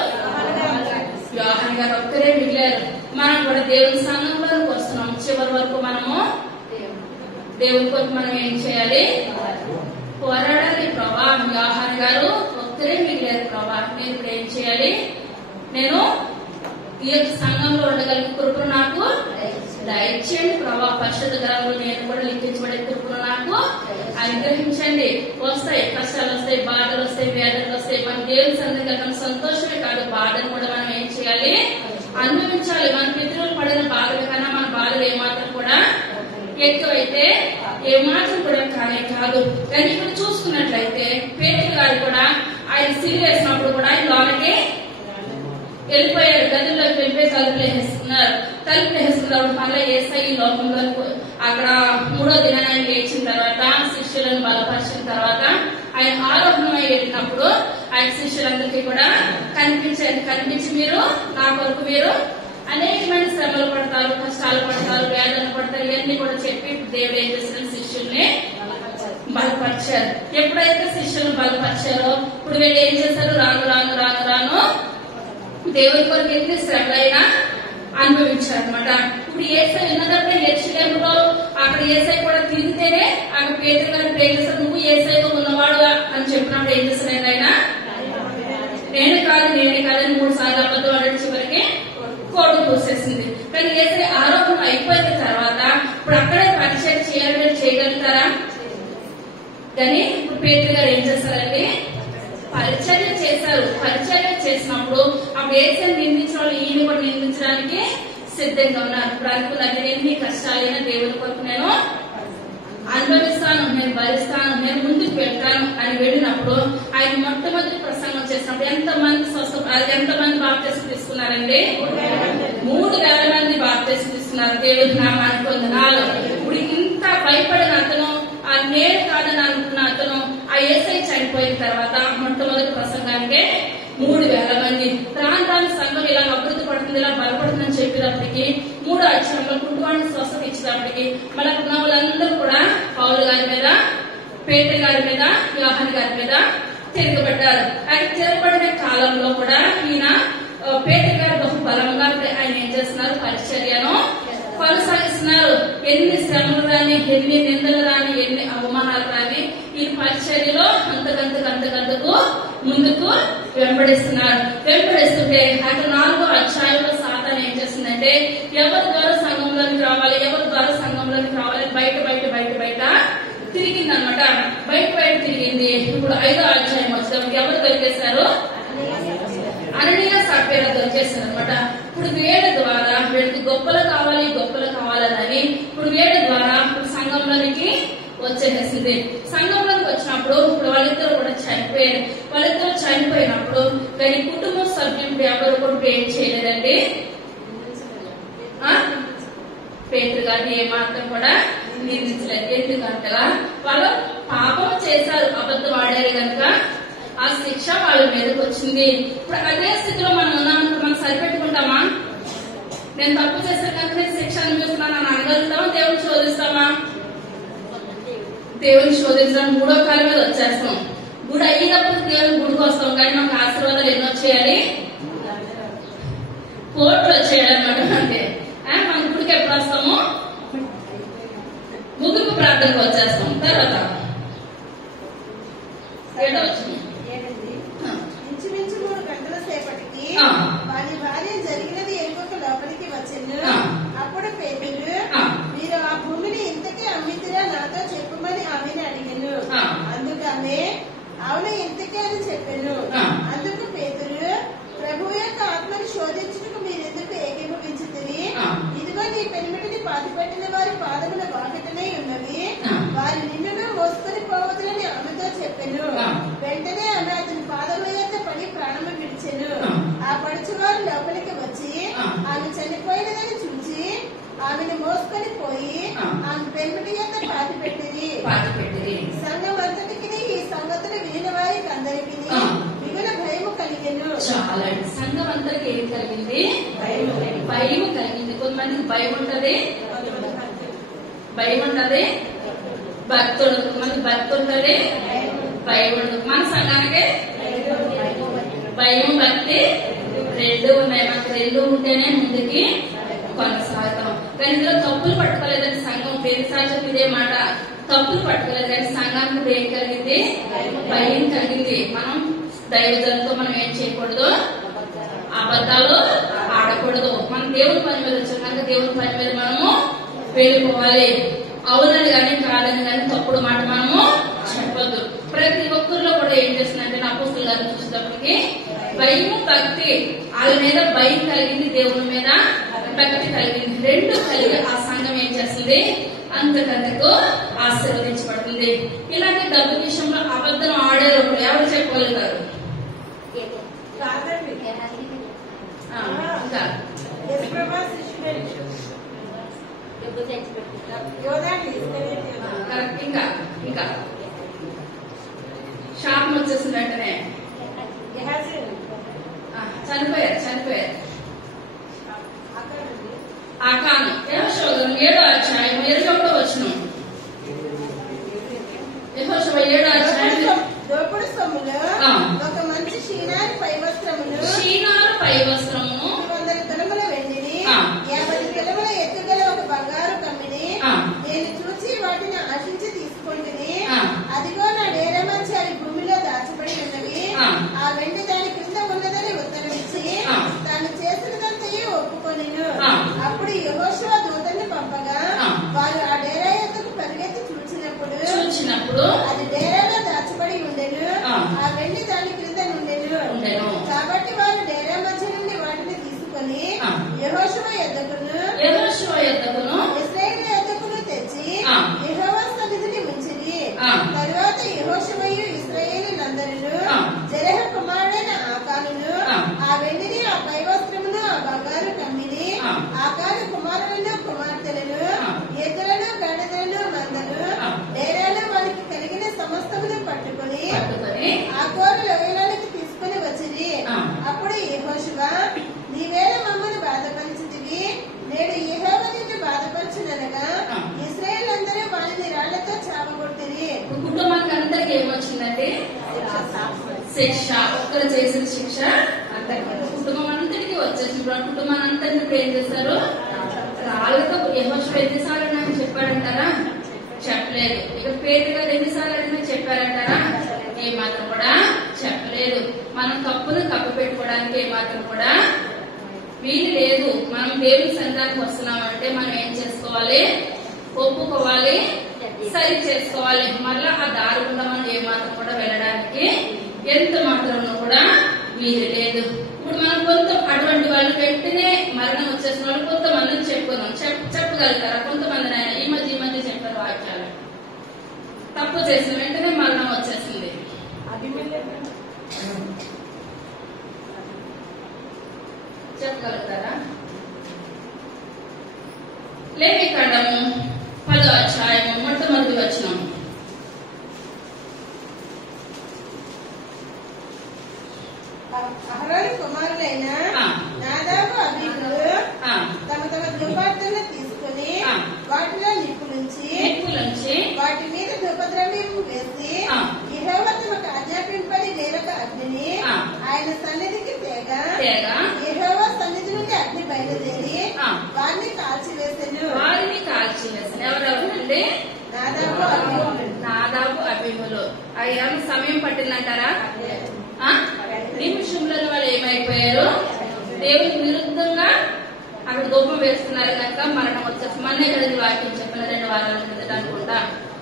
యోహాను గారు ఒక్కరే మిగిలారు. మనం కూడా దేవుని సంఘంలోకి వస్తున్నాం. చివరి వరకు మనము దేవుని కొరకు మనం ఏం చేయాలి? పోరాడాలి. ప్రభా యోహాను గారు ఒక్కరే మిగిలారు. ప్రభా నేను ఇప్పుడు ఏం చేయాలి? నేను ఈ యొక్క సంఘంలో ఉండగలిగే కృపను నాకు దయచేయండి ప్రభా. పరిశుద్ధ గ్రంథంలో నేను కూడా లిఖించబడే కృపను నాకు అనుగ్రహించండి. వస్తాయి కష్టాలు, వస్తాయి బాధలు, వస్తాయి వేదనలు వస్తాయి. మన దేవుని సందర్భంగా సంతోషమే కాదు, బాధను కూడా మనం ఏం చేయాలి? అనుభవించాలి. మన పితరులు పడిన బాధల కన్నా మన బాధలు ఏమాత్రం కూడా ఎక్కువైతే ఏమాత్రం కూడా కానే కాదు. కానీ ఇక్కడ చూసుకున్నట్లయితే పేతురు గారు కూడా ఆయన సిలువ వేసినప్పుడు కూడా ఆయన లోనకి వెళ్ళిపోయారు. గదుల్లోకి వెళ్ళిపోయి తలుపులు వేసుకున్నారు. మళ్ళీ ఏసై ఈ లోకంలో అక్కడ 3వ దినాన్ని ఆయన లేచిన తర్వాత శిష్యులను బలపరిచిన తర్వాత ఆయన ఆరోహణమై వెళ్ళినప్పుడు ఆయన శిష్యులందరికీ కూడా కనిపించి మీరు నా కొరకు మీరు అనేకమైన శ్రమలు పడతారు, కష్టాలు పడతారు, వేదనలు పడతారు, ఇవన్నీ కూడా చెప్పి దేవుడు ఏం చేసిన శిష్యుల్ని బలపరిచారు. ఎప్పుడైతే శిష్యులను బలపరిచారో ఇప్పుడు వీళ్ళు ఏం చేశారు? రాను దేవుడి కొరకు ఎన్ని శ్రమలైనా అనుభవించారు అనమాట. ఇప్పుడు ఏసై ఉన్నదప్పుడే యెరూషలేములో అక్కడ ఏసై కూడా తిరిగితేనే అక్కడ పేతురు గారు ప్రేమిస్తారు. నువ్వు ఏసైతో ఉన్నవాడు అని చెప్పినప్పుడు ఏం చేస్తున్నాడు? ఆయన నేనే కాదని 3 సార్లు అబద్ధం ఆడి చివరికి కోడు పూసేసింది. కానీ ఏసై ఆరోపణ అయిపోయిన తర్వాత ఇప్పుడు అక్కడే పరిచయం చేయగలుగుతారా? కానీ ఇప్పుడు పేతురు గారు ఏం చేస్తారండి? పరిచర్య చేశారు. పరిచర్య చేసినప్పుడు అప్పుడు ఏసై నిందించిన వాళ్ళు ఈయన కూడా నిందించడానికి సిద్ధంగా ఉన్నారు. ఇప్పుడు అనుకున్నది ఎన్ని కష్టాలైనా దేవుని కొరకు నేను అనుభవిస్తాను, నేను భరిస్తాను, నేను ముందుకు వెళ్తాను అని వెళ్ళినప్పుడు ఆయన మొట్టమొదటి ప్రసంగం చేసినప్పుడు ఎంతమంది బాప్తిసం తీసుకున్నారండి? 3,000 మంది బాప్తిసం తీసుకున్నారు. దేవుడి నామానికి వందనాలు. ఇప్పుడు ఇంత భయపడిన అతను, ఆ నేను కాదని అనుకున్న అతను ఆ యేసయ్య చనిపోయిన తర్వాత మొట్టమొదటి ప్రసంగానికే 3,000 మంది. రాను సంఘం ఇలా అభివృద్ధి పడుతుంది, ఇలా బలపడుతుందని చెప్పేటప్పటికి 3వ అధ్యాయంలో కుటుంబానికి స్వస్థత ఇచ్చేటప్పటికి మళ్ళీ ఉన్న వాళ్ళందరూ కూడా పౌలు గారి మీద, పేతురు గారి మీద, యోహాను గారి మీద తిరగబడ్డారు. అది తిరగబడిన కాలంలో కూడా ఈయన పేతురు గారు బహు బలంగా ఆయన ఏం చేస్తున్నారు? పరిచర్యను కొనసాగిస్తున్నారు. ఎన్ని శ్రమలు రాని, ఎన్ని నిందలు రాని, ఎన్ని అవమానాలు రాని ఈ పరిచర్యలో అంతకంతకు ముందుకు వెంబడిస్తుంటే అక్కడ 4వ అధ్యాయంలో సాతాను ఏం చేస్తుందంటే ఎవరి ద్వారా సంఘంలోకి రావాలి బయట తిరిగింది అనమాట. బయట తిరిగింది. ఇప్పుడు 5వ అధ్యాయం వచ్చినప్పుడు ఎవరు దొరికేశారు? అననీయ సప్పేరా దొరికేశారు అనమాట. ఇప్పుడు వీళ్ళ ద్వారా వీళ్ళకి గొప్పలు కావాలని ఇప్పుడు వీళ్ళ ద్వారా ఇప్పుడు సంఘంలోనికి వచ్చేసింది. సంఘంలోకి వచ్చినప్పుడు ఇప్పుడు వాళ్ళిద్దరు కూడా చనిపోయారు. వాళ్ళిద్దరు చనిపోయినప్పుడు కానీ కుటుంబ సభ్యులు ఎవరు కూడా ఏం చేయలేదండి? పేతురు గారిని ఏమాత్రం కూడా నిందించలేదు. ఎందుకంటగా వాళ్ళు పాపం చేశారు, అబద్ధం ఆడారు కనుక ఆ శిక్ష వాళ్ళ మీదకి వచ్చింది. ఇప్పుడు అదే స్థితిలో మనం ఉన్నామంటే మనం సరిపెట్టుకుంటామా? నేను తప్పు చేశాను కనుక నేను శిక్ష అనిపిస్తున్నాను అని అనగలుగుతామా? దేవుని శోధిస్తామా? దేవుని శోధించడం 3వ కాలం మీద వచ్చేస్తాం. గుడి అయినప్పుడు దేవుని గుడికి వస్తాం, కానీ మాకు ఆశీర్వాదాలు ఎన్నో చేయాలి? కోర్టులో చేయాలన్నమాట. అంటే మన గుడికి ఎప్పుడు వస్తాము? ముగింపు ప్రార్థనకు వచ్చేస్తాం. తర్వాత ఇంచుమించు 3 గంటల సేపటికి వారి భార్య జరిగినది ఎరుగక లోపలికి వచ్చెను. అప్పుడు పేతురు, మీరు ఆ భూమిని ఇంతకీ అమ్మితిరా నాతో చెప్పమని ఆమెను అడిగాను. అందుకు ఆమె అవును ఇంతకే అని చెప్పాను. అందుకు పేతురు, ప్రభు యొక్క ఆత్మను శోధించుటకు మీరెందుకు ఏకీభవించుతుంది? ఇదిగో నీ పెనిమిటిని పాతిపెట్టిన వారి పాదముల వాకిటనే ఉన్నవి, వారి నిన్నుగా మోసుకొని పోవద్దని ఆమెతో చెప్పాను. వెంటనే ఆమె అతని పాదముల యొక్క పడి ప్రాణము విడిచెను. ఆ పడుచువారు లోపలికి వచ్చి ఆమె చనిపోయినదని చూసి ఆమెను మోసుకొని పోయి ఆమె పెనిమిటి యొక్క పాతిపెట్టిరి. సంఘ చాలండి. సంఘం అందరికి ఏం కలిగింది? భయం కలిగింది. కొంతమందికి భయం ఉంటది, భయం ఉంటది, భక్తి ఉండదు. కొంతమంది భక్తి ఉంటది, భయం ఉండదు. మన సంఘానికి భయం భక్తి రెండు ఉన్నాయి. మనకి రెండు ఉంటేనే ముందుకి కొనసాగుతాం. కానీ ఇందులో తప్పులు పట్టుకోలేదని సంఘం పేరుసారి ఇదే మాట, తప్పులు పట్టుకోలేదు. కానీ సంఘానికి ఏం కలిగింది? భయం కలిగింది. మనం దైవజనులతో మనం ఏం చేయకూడదు? అబద్ధాలు ఆడకూడదు. మనం దేవుని పని మీద వచ్చాక దేవుని పని మీద మనము వెళ్ళిపోవాలి. అవునని కానీ కాదని కానీ తప్పుడు మాట మనము చెప్పొద్దు. ప్రతి ఒక్కరిలో కూడా ఏం చేస్తుందంటే నా అపోస్తలుల గారిని చూసేటప్పటికి భయం భక్తి, వాళ్ళ మీద భయం కలిగింది, దేవుని మీద భక్తి కలిగింది. రెండు కలిగి ఆ సంఘం ఏం చేస్తుంది? అంతకంతకు ఆశీర్వదించబడుతుంది. ఇలాంటి డబ్బు విషయంలో అబద్ధం ఆడేటప్పుడు ఎవరు చెప్పగలుగుతారు? ఇంకా ఇంకా శాపం వచ్చేసింది వెంటనే చనిపోయారు. ఆకాను యెహోషువ 7వ అధ్యాయం 21వ వచనం. యెహోషువ 7వ అధ్యాయం దోపుడు సొమ్ములో ఒక మంచి షీనారు పై వస్త్రమును 200 తులముల వెండిని 50 తులముల ఎత్తుగల ఒక బంగారు కమ్మిని నేను చూచి వాటిని ఆశించి తీసుకుంటుని. అదిగో నా డేరా మంచి అవి భూమిలో దాచబడి ఉన్నవి. ఆ వెండి దాని క్రింద ఉన్నదని ఉత్తరమిచ్చి తాను చేసినదంతయే ఒప్పుకొనిను. అప్పుడు యెహోషువ దూతల్ని పంపగా వారు ఆ డేరా యొద్దకు పరిగెత్తి చూచినప్పుడు అది డేరాలో దాచబడి ఉండెను. ఆ వెండి దాని క్రింద ఉండెను. కాబట్టి వారు డేరా మధ్య నుండి వాటిని తీసుకొని యెహోషువ యొద్దకును ఇశ్రాయేలు యొద్దకును తెచ్చి యెహోవా సన్నిధిని ఉంచిరి. తరువాత యెహోషువయు ఇశ్రాయేలీయులందరూ జెరహ కుమారుడైన ఆకానును ఆ వెండిని ఆ పై వస్త్రమును ఆ బంగారు కమ్మిని ఆకాను కుమారులను కుమార్తెలను ఎద్దులను గాడిదలను మందలు డేరాలో వారికి కలిగిన సమస్తమును పట్టుకుని ఆ కోర లోయలోనికి తీసుకుని వచ్చింది. అప్పుడు యెహోషువ నీవేళ మమ్మల్ని బాధపరిచితివి, నేడు యెహోవా నిన్ను బాధపరచుననగా ఇశ్రాయేలందరూ వారిని రాళ్లతో చావగొట్టిరి. కుటుంబానికి అందరికి ఏమొచ్చిందంటే శిక్ష. ఒక్కరు చేసిన శిక్ష కుటుంబం అంతటికి వచ్చేసింది. కుటుంబాన్ని అంతటిని ఏం చేశారు? రాళ్లతో. యెహోషువ ఎన్నిసార్లు నాకు చెప్పాడంటారా? చెప్పలేదు. ఇక పేరుగా ఎన్నిసార్లు అడిగినా చెప్పారంటారా? ఏమాత్రం కూడా చెప్పలేదు. మనం తప్పును కప్పు పెట్టుకోవడానికి ఏమాత్రం కూడా వీలు లేదు. మనం దేవుని సన్నిధానికి వస్తున్నామంటే మనం ఏం చేసుకోవాలి? ఒప్పుకోవాలి, సరి చేసుకోవాలి. మళ్ళా ఆ దారి గుండా మనం ఏమాత్రం కూడా వెళ్ళడానికి ఎంత మాత్రం కూడా వీలు లేదు. ఇప్పుడు మనం కొంత అటువంటి వాళ్ళు వెంటనే మరణం వచ్చేసిన వాళ్ళు కొంతమందిని చెప్పుకుందాం. చెప్పగలుగుతారా? కొంతమంది ఆయన ఈ మధ్య చెప్పారు వాక్యాలు. తప్పు చేసిన వెంటనే మరణం వచ్చేసింది. చెప్పగలుగుతారా? లేవికాండము 10వ అధ్యాయము మొట్టమొదటి వచనం. అహరోను కుమారులైన నాదాబు అబీహులు తమ తమ దుపార్తలను తీసుకుని వాటిలో నిప్పులుంచి వాటి మీద ధూపద్రవ్యము వేసి యెహోవా తమకు ఆజ్ఞాపింపని దేవత అగ్నిని ఆయన సన్నిధికి తేగా యెహోవా సన్నిధి నుండి అగ్ని బయలుదేరి వారిని కాల్చివేసెను. ఎవరెవరండి? నాదాబు అబీహులు. అయ్యా సమయం పట్టిందంటారా? నిమిషంలో వాళ్ళు ఏమైపోయారు? దేవునికి విరుద్ధంగా అక్కడ ధూపం వేస్తున్నారు కనుక మరణం వచ్చేసి మొన్నే కదా వాక్యం చెప్పిన 2 వారాల కిందట అనుకుంటా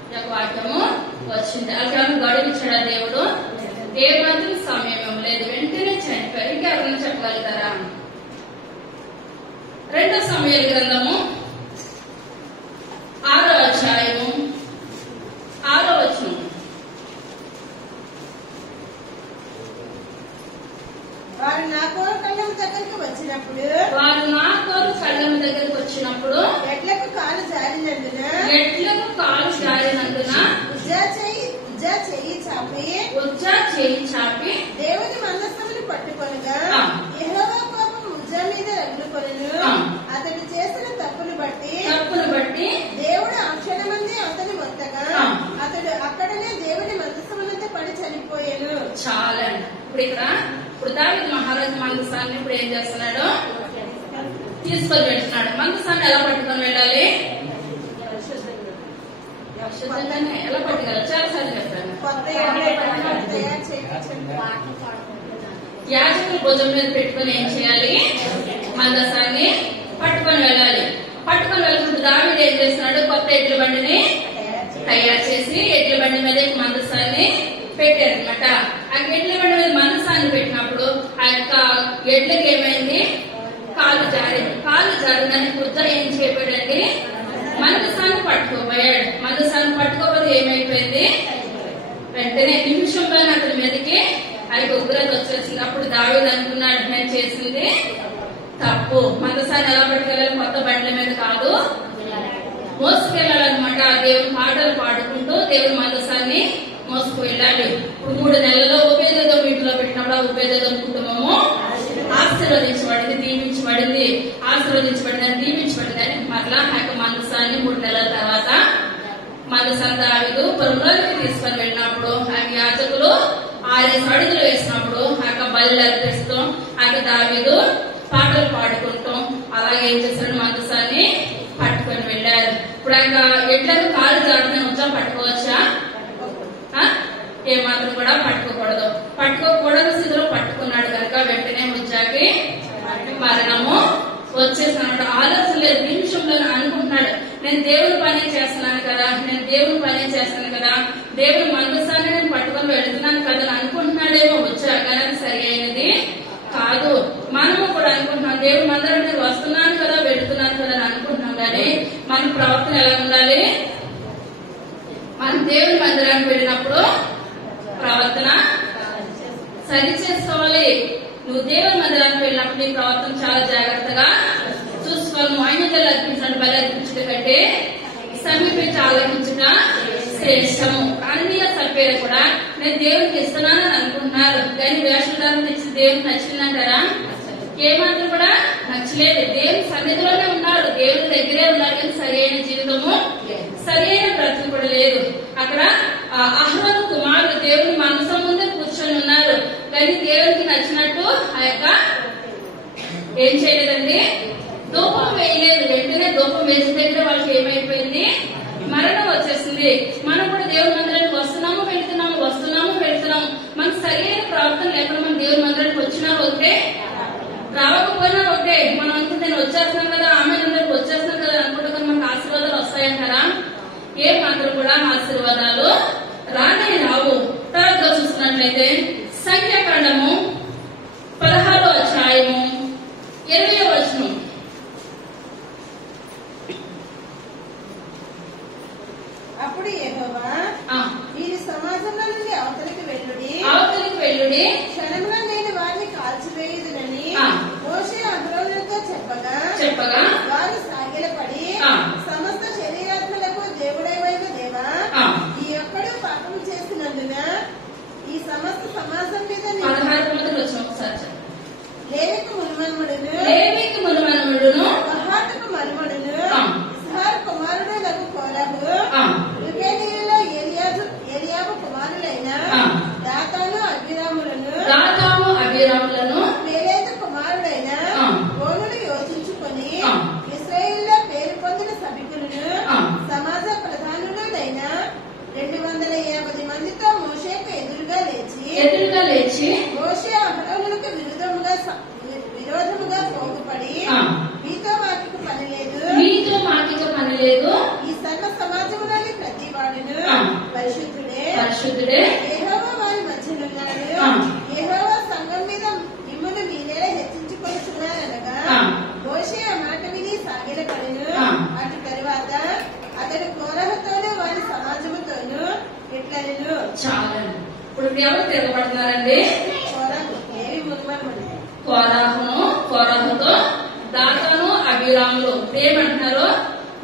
ఈ యొక్క వాక్యము వచ్చింది. అలా గడువిచ్చాడా దేవుడు? మాత్రం సమయం లేదు, వెంటనే చనిపోయారు. ఇంకెవరైనా చెప్పగలుగుతారా? 2 సమూయేలు గ్రంథము 6వ అధ్యాయము 6వ వచనం. వారు నా కోరు కళ్ళం దగ్గరికి వచ్చినప్పుడు ఎడ్లకు కాలు జారినందున ఉజ్జా చేయి చాపి దేవుని మందస్థమును పట్టుకొనగా చాలా. ఇప్పుడు దావీదు మహారాజు మందసాన్ని ఇప్పుడు ఏం చేస్తున్నాడు? తీసుకొని వెళ్తున్నాడు. మందసాన్ని ఎలా పట్టుకొని వెళ్ళాలి? ఎలా పట్టుకెళ్ళాలి? చాలా సార్లు చెప్పాను. యాజకుల భుజం మీద పెట్టుకుని ఏం చేయాలి? మందసాన్ని పట్టుకొని వెళ్ళాలి. పట్టుకొని వెళ్ళినప్పుడు దావీదు ఏం చేస్తున్నాడు? కొత్త ఎడ్ల బండిని తయారు చేసి ఎడ్ల బండి మీద మందసాన్ని పెట్టారనమాట. ఆ ఎడ్ల బండి మీద మందసాన్ని పెట్టినప్పుడు ఆ యొక్క ఎడ్లకి ఏమైంది? కాలు జారింది. కాలు జారిందని కుద్దరు ఏం చేయబడండి? మందసాన్ని పట్టుకోపోయాడు. మందసాన్ని పట్టుకోకపోతే ఏమైపోయింది? వెంటనే నిమిషంలోనే అతని మీదకి ఆ యొక్క ఉగ్రత వచ్చేసింది. అప్పుడు దావీదు అనుకున్నాడు, నేను చేసింది తప్పు. మందసాన్ని ఎలా పట్టుకెళ్ళాలి? కొత్త బండ్ల మీద కాదు, మోసుకెళ్ళాలన్నమాట. దేవుని పాటలు పాడుకుంటూ దేవుని మందసాన్ని మోసుకు వెళ్ళాలి. ఇప్పుడు 3 నెలల్లో ఉపేదం వీటిలో పెట్టినప్పుడు ఆ ఉపేదం కుటుంబము ఆశీర్వదించబడింది, దీవించబడింది. ఆశీర్వదించబడింది అని దీవించబడింది అని మరలా ఆ యొక్క మందసాన్ని 3 నెలల తర్వాత మందసాన్ని దావీదు పొలంలోకి తీసుకొని వెళ్ళినప్పుడు ఆ యాజకులు 6 అడుగులు వేసినప్పుడు ఆ యొక్క బలి అర్పిస్తూ ఆ యొక్క దావీదు పాటలు పాడుకుంటూ అలాగే ఏం చేశాడు? మందసాన్ని పట్టుకొని వెళ్ళారు. ఇప్పుడు ఆయన ఎడ్లకు కాలు జారుతుందని వచ్చా పట్టుకోవచ్చా? ఏమాత్రం కూడా పట్టుకోకూడదు. పట్టుకోకూడదు స్థితిలో పట్టుకున్నాడు కనుక వెంటనే ఉజ్జాకి మరణము వచ్చేసినట్టు ఆలోచన లేదు. నిమిషంలో అనుకుంటున్నాడు, నేను దేవుని పని చేస్తున్నాను కదా, నేను దేవుని పని చేస్తాను కదా, దేవుని మందసాన్ని నేను పట్టుకొని వెళుతున్నాను కదా అని అనుకుంటున్నాడేమో. వచ్చాక అది సరి అయినది కాదు. మనము కూడా అనుకుంటున్నాం, దేవుని మందిరానికి వస్తున్నాను కదా, వెళుతున్నాను కదా అని అనుకుంటున్నాం. కానీ మన ప్రవర్తన ఎలా ఉండాలి? మనం దేవుని మందిరానికి వెళ్ళినప్పుడు ప్రవర్తన సరి చేసుకోవాలి. నువ్వు దేవుని మందిరానికి వెళ్ళినప్పుడు నీ ప్రవర్తన చాలా జాగ్రత్తగా చూసుకోవాలి. ఆయన అర్పించడం బలి అర్పించడం కంటే సమీపించి ఆలోచించట శ్రేష్టము. అన్ని సభ్యులు కూడా నేను దేవునికి ఇస్తున్నానని అనుకుంటున్నారు, కానీ వేషధారణ ఇచ్చి దేవునికి నచ్చిందంటారా? ఏమాత్రం కూడా నచ్చలేదు. దేవుని సన్నిధిలోనే ఉన్నారు, దేవుని దగ్గరే ఉన్నారు, కానీ సరి అయిన జీవితము సరి అయిన బ్రతుకు కూడా లేదు. అక్కడ అహరోను కుమారుడు దేవుని మందసం ముందే కూర్చొని ఉన్నారు, కానీ దేవునికి నచ్చినట్టు ఆ యొక్క ఏం చేయలేదండి? ధూపం వేయలేదు. వెంటనే ధూపం వేసిన దగ్గర వాళ్ళకి ఏమైపోయింది? మరణం వచ్చేసింది. మనం కూడా దేవుని మందిరానికి వస్తున్నాము వెళ్తున్నాము, వస్తున్నాము వెళ్తున్నాము. మనకు సరైన ప్రవర్తన లేకుండా మనం దేవుని మందిరానికి వచ్చినా ఒకటే, రావకపోయినా ఒకటే. మనం అనుకుంటే నేను వచ్చేస్తున్నాం కదా, ఆమె అందరికి వచ్చేస్తున్నాం కదా అనుకుంటే మనకు ఆశీర్వాదాలు వస్తాయంటారా? ఏ మాత్రం కూడా ఆశీర్వాదాలు రానే రావు. తర్వాత చూస్తున్నట్లయితే సంఖ్యాకాండము 16వ అధ్యాయము 20వ వచనం. అప్పుడు యెహోవా వీరి సమాజంలో నుండి అవతలికి వెళ్ళుడి, క్షణంలో నేను వారిని కాల్చివేయుదునని మోషే అహరోనులతో చెప్పగా వారు సాగిలపడి, సమస్త శరీరాత్మలకు దేవుడైన దేవా, ఈ ఒక్కడు పాపము చేసినందున ఈ సమస్త సమాజం మీద లేవికు మునుమనుమడును మహాతుకు మనుమడును ఇస్హారు కుమారుడు నాకు కోరహు, రుబేనీయులలో ఏలియాబు కుమారులైన దాతాను అబీరాములను పేలేతు కుమారుడైన గోనులు యోచించుకొని ఇశ్రాయేలులో పేరు పొందిన సభికులను సమాజ ప్రధానులైన 250 మందితో మోషేకు ఎదురుగా లేచి మోషే అహరోనులకు విరోధముగా పోగుపడి, మీతో మాకు పని లేదు, ఈ సర్వ సమాజంలోని ప్రతి వాడును పరిశుద్ధుడే, యెహోవా వారి మధ్యనున్నాడు, యెహోవా సంఘం మీద మిమ్మును మీరే హెచ్చించుకొనుచున్నారనగా మోషే ఆ మాట విని సాగిలపడెను. అటు తరువాత అతడు కోరహుతోనూ వారి సమాజముతోనూ ఇట్లనెను. చాలా. ఇప్పుడు ఎవరు తిరగబడుతున్నారండి? కోరహుతో దాతాను అబీరాములు ఏమంటున్నారు?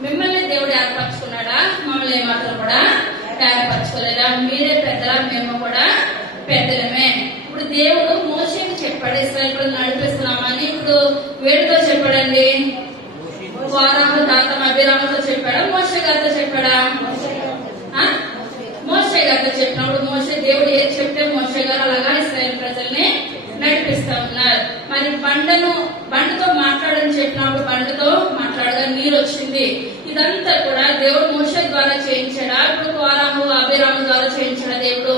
మిమ్మల్ని దేవుడు ఏర్పరచుకున్నాడా? మమ్మల్ని ఏమాత్రం కూడా ఏర్పరచుకోలేదా? మీరే పెద్దలా, మేము కూడా పెద్దలమే. ఇప్పుడు దేవుడు మోషేకి చెప్పాడు, ఇశ్రాయేలు నడిపిస్తున్నామని. ఇప్పుడు వేడితో చెప్పాడండి? కోరహు దాతాను అబీరాములతో చెప్పాడా? మోషే గారితో చెప్పాడా? మోషే గారితో చెప్పినప్పుడు మోషే దేవుడు ఏది చెప్తే మోషే గారు అలాగా మరి బండతో మాట్లాడని చెప్పినప్పుడు బండతో మాట్లాడగా నీరు వచ్చింది. ఇదంతా కూడా దేవుడు మోషే ద్వారా చేయించాడా? ఇప్పుడు కోరాహు అభిరాము ద్వారా చేయించాడా? దేవుడు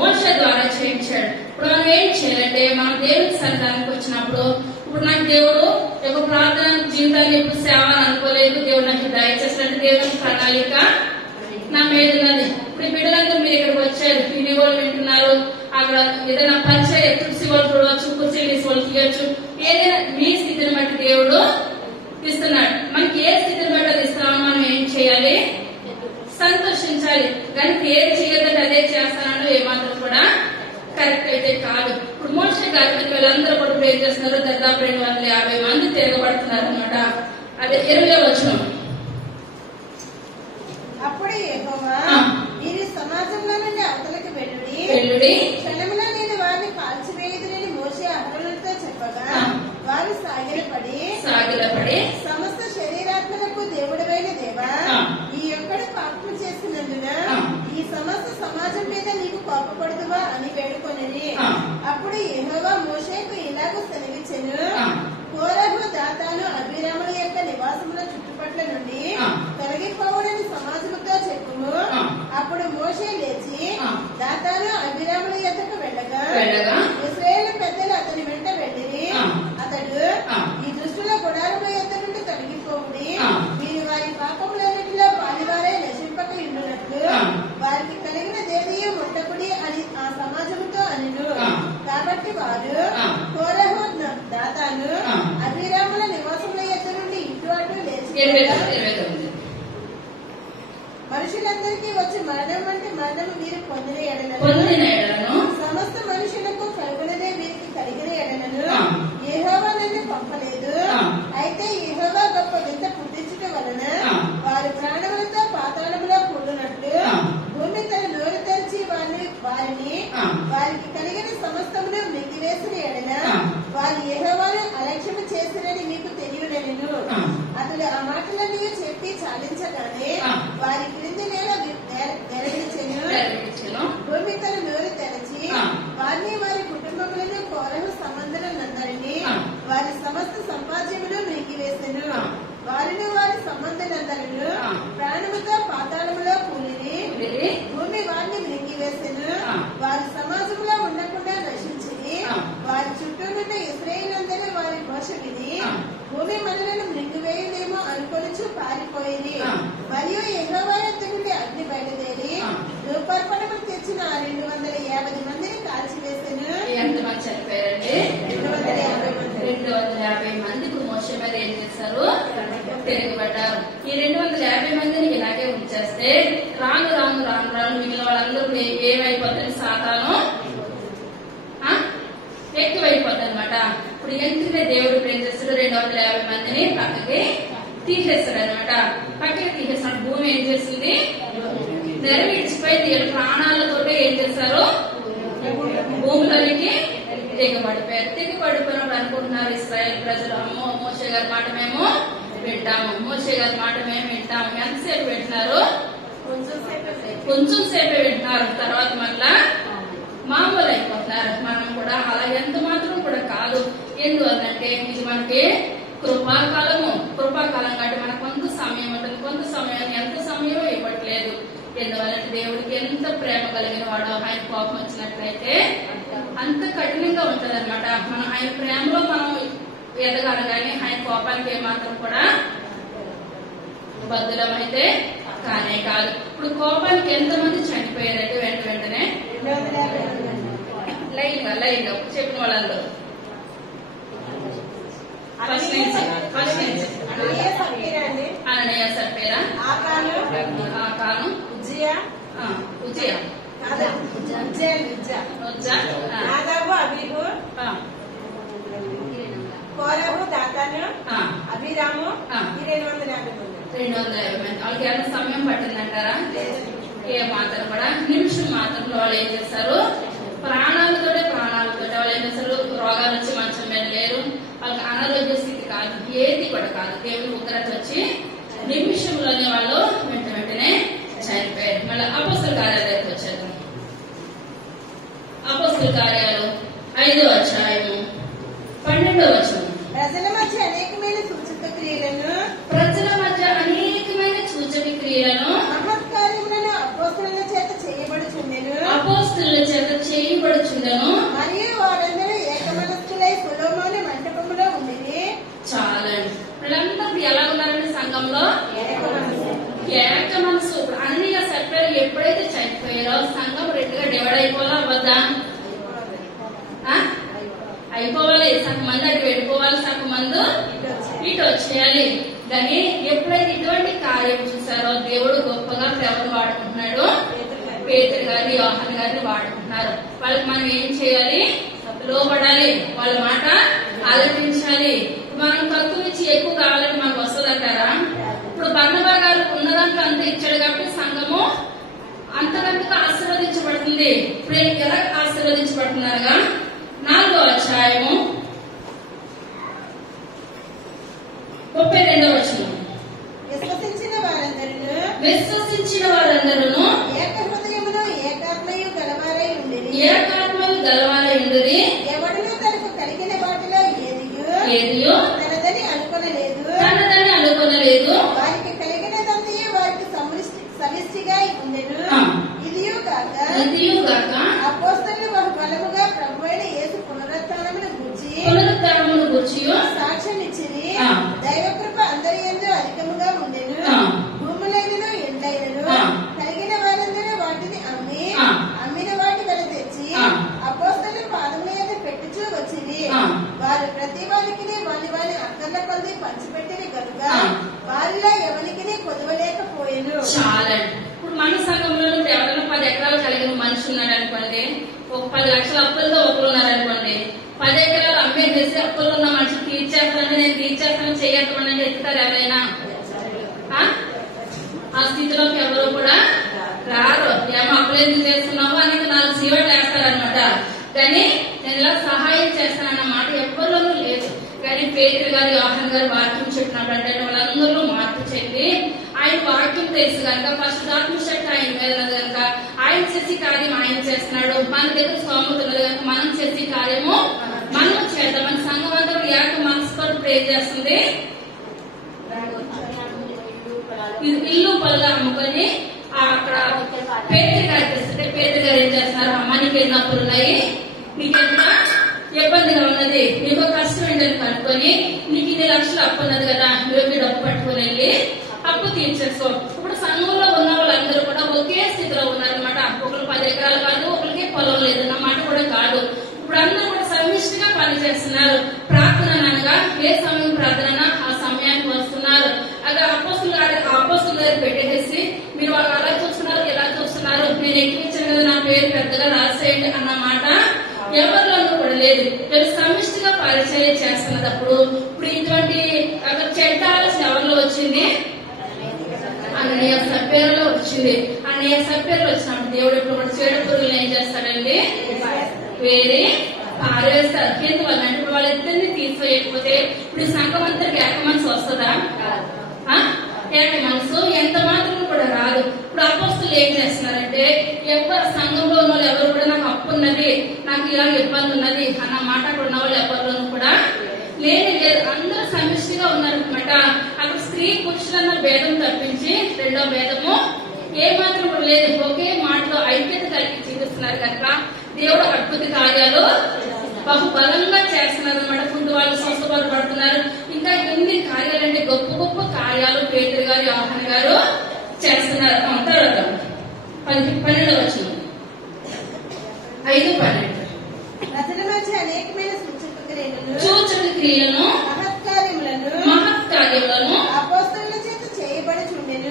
మోషే ద్వారా చేయించాడు. ఇప్పుడు మనం ఏం చేయాలంటే, మనం దేవుడి సన్నిధానికి వచ్చినప్పుడు, ఇప్పుడు నాకు దేవుడు ఒక ప్రార్థన జీవితాన్ని ఎప్పుడు సేవ అనుకోలేదు, దేవుడు నాకు దయచేసినట్టు దేవుని ప్రణాళిక నా మీద ఉన్నది. ఇప్పుడు బిడ్డలంతా మీరు ఇక్కడికి వచ్చారు, టీవీ వాళ్ళు వింటున్నారు, అక్కడ ఏదైనా పరిచయం తులసి వాళ్ళు చూడవచ్చు, కుర్చీలు తీసి వాళ్ళు తీయచ్చు. ఏదైనా మీ స్థితిని బట్టి దేవుడు ఇస్తున్నాడు. మనకి ఏ స్థితిని బట్టి అది ఇస్తున్నామో మనం ఏం చేయాలి? సంతోషించాలి. కానీ ఏది చేయొద్దంటే అదే చేస్తానో ఏమాత్రం కూడా కరెక్ట్ అయితే కాదు. ఇప్పుడు మోషే గారి వీళ్ళందరూ కూడా ప్రే చేస్తున్నారు. దాదాపు 250 మంది తిరగబడుతున్నారు అనమాట. అదే 20వ వచనం. అప్పుడు యెహోవా వీరి సమాజంలో నుండి అవతలకి వెళ్ళుడి, క్షణంలో నేను వారిని కాల్చివేయుదునని మోషే అహరోనుతో చెప్పగా వారు సాగిలపడి సమస్త శరీరాత్మలకు దేవుడవైన దేవా, ఈ ఒక్కడు పాపం చేసినందున ఈ సమస్త సమాజం మీద నీకు కోపపడుదువా అని వేడుకొనిరి. అప్పుడు యెహోవా మోషేకు ఇలాగ సెలవిచ్చెను, కోరహు దాతాను అభిరాముల యొక్క నివాసముల చుట్టుపట్ల నుండి తొలగిపోవుడని సమాజముతో చెప్పుము. అప్పుడు మోషే లేచి దాతాను అభిరాముల యొద్దకు వెళ్ళగా ఇశ్రాయేలు పెద్దలు అతని వెంట వెళ్ళిరి. అతడు, ఈ దుష్టుల గుడారముల యొద్ద నుండి తొలగిపోవుడి, మీరు వారి పాపములన్నిటిలో పాలివారే నశింపక ఉండునట్లు వారికి కలిగిన దేదీయ ముట్టకుడి అని ఆ సమాజముతో అనెను. కాబట్టి వారు కోరహు దాతాను అభిరాముల నివాసముల యొద్ద నుండి ఇటు అటు లేచి మనుషులందరికీ వచ్చి మరణం అంటే మరణము వీరు పొందిన ఎడలను సమస్త మనుషులకు కలుగునదే వీరికి కలిగిన ఎడలను యెహోవా నన్ను పంపలేదు. అయితే యెహోవా గొప్ప వింత పుట్టించుట వలన వారు ప్రాణములతో పాతాళములో కూడినట్లు భూమి తన నోరు తెరిచి వారికి కలిగిన సమస్తమును మింగివేసిన ఎడల వారు యెహోవాను అలక్ష్యము చేసినని మీకు తెలియనెను. అతడు ఆ మాటలన్నీ చెప్పి చాలించగానే వారి క్రింది నేల నెరవేర్చెను. భూమి తన నోరు తెరచి వారిని వారి కుటుంబములను కోరహు సంబంధులందరినీ వారి సమస్త సంపాద్యములు మింగివేసెను. వారిని వారి సంబంధులందరూ ప్రాణముతో పాతాళములో కూలిరి. భూమి వారిని మింగివేసెను. వారి సమాజంలో ఉండకుండా నశించింది. వారి చుట్టూ నుండి ఇశ్రాయేలందరూ వారి ఘోష విని భూమి మనలను మృంగివేయలేమో అనుకొనుచు పారిపోయింది. మరియు యెహోవా యొద్ద నుండి అగ్ని బయలుదేరి ధూపార్పణము తెచ్చిన 250 మందిని కాల్చివేసెను. ఎంతమంది చనిపోయారండి? 250 మంది. ఇప్పుడు మోషే మీద ఏం చేశారు? తిరగబడ్డారు. ఈ 250 మందిని ఇలాగే ఉంచేస్తే రాను రాను రాను రాను మిగిలిన వాళ్ళందరూ ఏమైపోతుంది? సాతాను ఎక్కువైపోతుంది అనమాట. ఇప్పుడు ఎందుకంటే దేవుడు ఏం చేస్తాడు? 250 మందిని పక్కకి తీసేస్తాడు అనమాట. పక్కకి తీసేస్తాడు. భూమి ఏం చేస్తుంది? నెరవేర్చిపోయి ప్రాణాలతో ఏం చేస్తారు? భూమిలోనికి దిగబడిపోయారు. దిగబడిపోయినప్పుడు అనుకుంటున్నారు ఇశ్రాయేల్ ప్రజలు, అమ్మో మోషే గారి మాట మేము వింటాము, మోషే గారి మాట మేము వింటాము. ఎంతసేపు వింటున్నారు? కొంచెం సేపే వింటున్నారు. తర్వాత మళ్ళా మామూలు అయిపోతున్నారు. మనం కూడా అలా ఎంత మాత్రం కూడా కాదు. ఎందువల్లంటే ఇది మనకి కృపాకాలము. కృపాకాలం కాబట్టి మనకు కొంత సమయం ఉంటుంది. కొంత సమయాన్ని ఎంత సమయం ఇవ్వట్లేదు. ఎందువల్లంటే దేవుడికి ఎంత ప్రేమ కలిగిన వాడో, ఆయన కోపం వచ్చినట్లయితే అంత కఠినంగా ఉంటది అనమాట. మనం ఆయన ప్రేమలో మనం ఎదగాలి, కానీ ఆయన కోపానికి ఏమాత్రం కూడా బద్దులమైతే కానే కాదు. ఇప్పుడు కోపానికి ఎంతమంది చనిపోయారంటే వెంటనే లైన్ గా చెప్పిన వాళ్ళందరూ ఫస్ట్ నుంచి అననీయ, సర్పేరా, ఆకాను, ఉజ్జియా, నాదాబు, అబీహు, కోరహు, దాతాను, అభిరాము. 250 మంది. వాళ్ళకి ఎంత సమయం పట్టిందంటారా? ఏ మాత్రం కూడా నిమిషం మాత్రంలో వాళ్ళు ఏం చేస్తారు? ప్రాణాలతో వాళ్ళు ఏం చేస్తారు? రోగాలు వచ్చి మంచం మీద లేరు. వాళ్ళకి అనారోగ్య స్థితి కాదు, ఏది కూడా కాదు. దేవుని ఉగ్రత వచ్చి నిమిషంలోనే వాళ్ళు వెంటనే చనిపోయారు. మళ్ళీ అపోస్తల కార్యాలయానికి వచ్చారు. అపోస్తల కార్యాలు 5వ అధ్యాయము డివైడ్ అయిపోవాలా వద్దా? అయిపోవాలి. సగం మంది అటు వెళ్ళిపోవాలి, సగం మంది ఇటు వచ్చేయాలి. కానీ ఎప్పుడైతే ఇటువంటి కార్యం చూసారో దేవుడు గొప్పగా ఎవరు వాడుకుంటున్నాడు? పేతురు గారిని, యోహాను గారిని వాడుకుంటున్నారు. వాళ్ళకి మనం ఏం చేయాలి? లోబడాలి, వాళ్ళ మాట ఆలోచించాలి. మనం తక్కువ నుంచి ఎక్కువ కావాలని మనకు వస్తుందంటారా? ఇప్పుడు బర్నబా గారు ఉన్నదాంట్లో అంత ఇచ్చాడు కాబట్టి సంఘము అంతకంతగా ఆశీర్వదించబడుతుంది. ఇప్పుడు ఎలా ఆశీర్వదించబడుతున్నారుగా 4వ అధ్యాయము 32వ వచనం. విశ్వసించిన వారందరూ ఏక హృదయమును ఏకాత్మయు గలవారై ఉండిరి. ఎవడును తనకు కలిగిన వాటిలో ఏదియో తనదని అనుకొనలేదు. వారికి కలిగినదంతయు వారికి సమిష్టిగా ఉండెను. ఇదియు గాక అపోస్తలులు బహు బలముగా ప్రభువైన యేసు పునరుత్థానమును గూర్చి సాక్ష్యమిచ్చిరి. దైవకృప అందరి యందు అధికముగా ఉండెను. భూములైనను ఎండ్లైనను కలిగిన వారందరూ వాటిని అమ్మిన వాటి వల్ల తెచ్చి అపోస్తలుల పాదముల యందు పెట్టుచూ వచ్చిరి. వారు ప్రతి వారికి వాని అక్కర్ల కొలది పంచిపెట్టిన గనుక వారిలో ఎవరికి కొదవలేకపోయేను. చాలా. ఇప్పుడు మన సంఘంలో ఎవరైనా 10 ఎకరాలు కలిగిన మనిషి ఉన్నాడు అనుకోండి, ఒక 10 లక్షల అప్పులతో ఒకరు ఉన్నారనుకోండి, 10 ఎకరాలు అమ్మేసేసి అప్పులు ఉన్న మనిషి తీర్చేస్తానని, నేను తీర్చేస్తానని చేయగలమని చెప్తారు ఎవరైనా? ఆ స్థితిలోకి ఎవరు కూడా రారు. ఏమో అప్పులు ఎందుకు చేస్తున్నావు అని 4 సీవట్లు వేస్తారనమాట. కానీ నేను ఇలా సహాయం చేస్తానన్న మాట ఎవరిలోనూ లేదు. కానీ పేతురు గారు, యోహాను గారు వాక్యం చెప్పినప్పుడు అంటే వాళ్ళందరూ మార్పు చెప్పి ఆయన వాక్యం తెలుసు కనుక, పరిశుద్ధాత్మ శక్తి ఆయన మీద కనుక ఆయన చేసే కార్యం ఆయన చేస్తున్నాడు. మన దగ్గర స్తోమత ఉన్నది కనుక మనం చేసే కార్యము మనం చేద్దాం. మన సంఘం అందరూ ఏక మనసుతో ప్రే చేస్తుంది. ఇల్లు పొలగా అమ్ముకొని అక్కడ పేతురు గారు తెస్తుంటే పేతురు గారు ఏం చేస్తున్నారు? అమ్మ నీకు ఎన్ని అప్పులు ఉన్నాయి, నీకెంత ఇబ్బందిగా ఉన్నది, నీకు కష్టం ఏంటని కనుక్కొని నీకు 2 లక్షలు అప్పు ఉన్నది కదా, నువ్వు డబ్బు పట్టుకుని వెళ్ళి అప్పు తీర్చేసుకో. ఇప్పుడు సంఘంలో ఉన్న వాళ్ళందరూ కూడా ఒకే స్థితిలో ఉన్నారనమాట. ఒకరు 10 ఎకరాలు కాదు, ఒకరికి పొలం లేదు అన్నమాట కూడా కాదు. ఇప్పుడు అందరూ కూడా సమిష్టిగా పనిచేస్తున్నారు. ప్రార్థన అనగా ఏ సమయం ప్రార్థన ఆ సమయానికి వస్తున్నారు. అలా అపోస్తుల దగ్గర పెట్టేసి మీరు వాళ్ళు అలా చూస్తున్నారు, ఎలా చూస్తున్నారు, నేను ఎక్కించాను కదా, నా పేరు పెద్దగా రాసేయండి అన్న మాట ఎవరిలోనూ కూడా లేదు. వీళ్ళు సమిష్టిగా పరిచయం చేస్తున్నప్పుడు ఇప్పుడు ఇటువంటి చెడ్డ ఆలోచన ఎవరిలో వచ్చింది? అన్నయ్య సభ్యులలో వచ్చింది. అన్నయ్య సభ్యులు వచ్చినప్పుడు దేవుడు ఇప్పుడు కూడా చెడు పురుగులు ఏం చేస్తాడండి? వేరే పారేస్తారు. ఎందువల్ల అంటే ఇప్పుడు వాళ్ళిద్దరిని తీసివేయకపోతే ఇప్పుడు సంఘం అంతా ఏక మనసు వస్తుందా? ఏక మనసు ఎంత మాత్రం కూడా రాదు. ఇప్పుడు అపోస్తులు ఏం చేస్తున్నారంటే ఎవరు సంఘంలో ఉన్న వాళ్ళు ఎవరు కూడా నాకు అప్పు ఉన్నది, నాకు ఇలా ఇబ్బంది ఉన్నది అన్న మాట అక్కడ ఉన్న వాళ్ళు ఎవరిలోనూ కూడా లేదు. అందరూ సమిష్టిగా ఉన్నారనమాట. అక్కడ స్త్రీ పురుషులన్న భేదం తప్పించి రెండో భేదము ఏ మాత్రం కూడా లేదు. ఒకే మాటలో ఐక్యత కలిగి జీవిస్తున్నారు కనుక దేవుడు అద్భుత కార్యాలు బహు బలంగా చేస్తున్నారు అనమాట. ముందు వాళ్ళు స్వస్థపాలు పడుతున్నారు. ఇంకా ఎన్ని కార్యాలంటే గొప్ప గొప్ప కార్యాలు పేతురు గారు, యోహాను గారు చేస్తున్నారు. తర్వాత 12వ వచనం 5:12 ప్రజల మధ్య అనేకమైన సూచక క్రియలను మహత్కార్యములను అపోస్తలుల చేత చేయబడుచుండెను.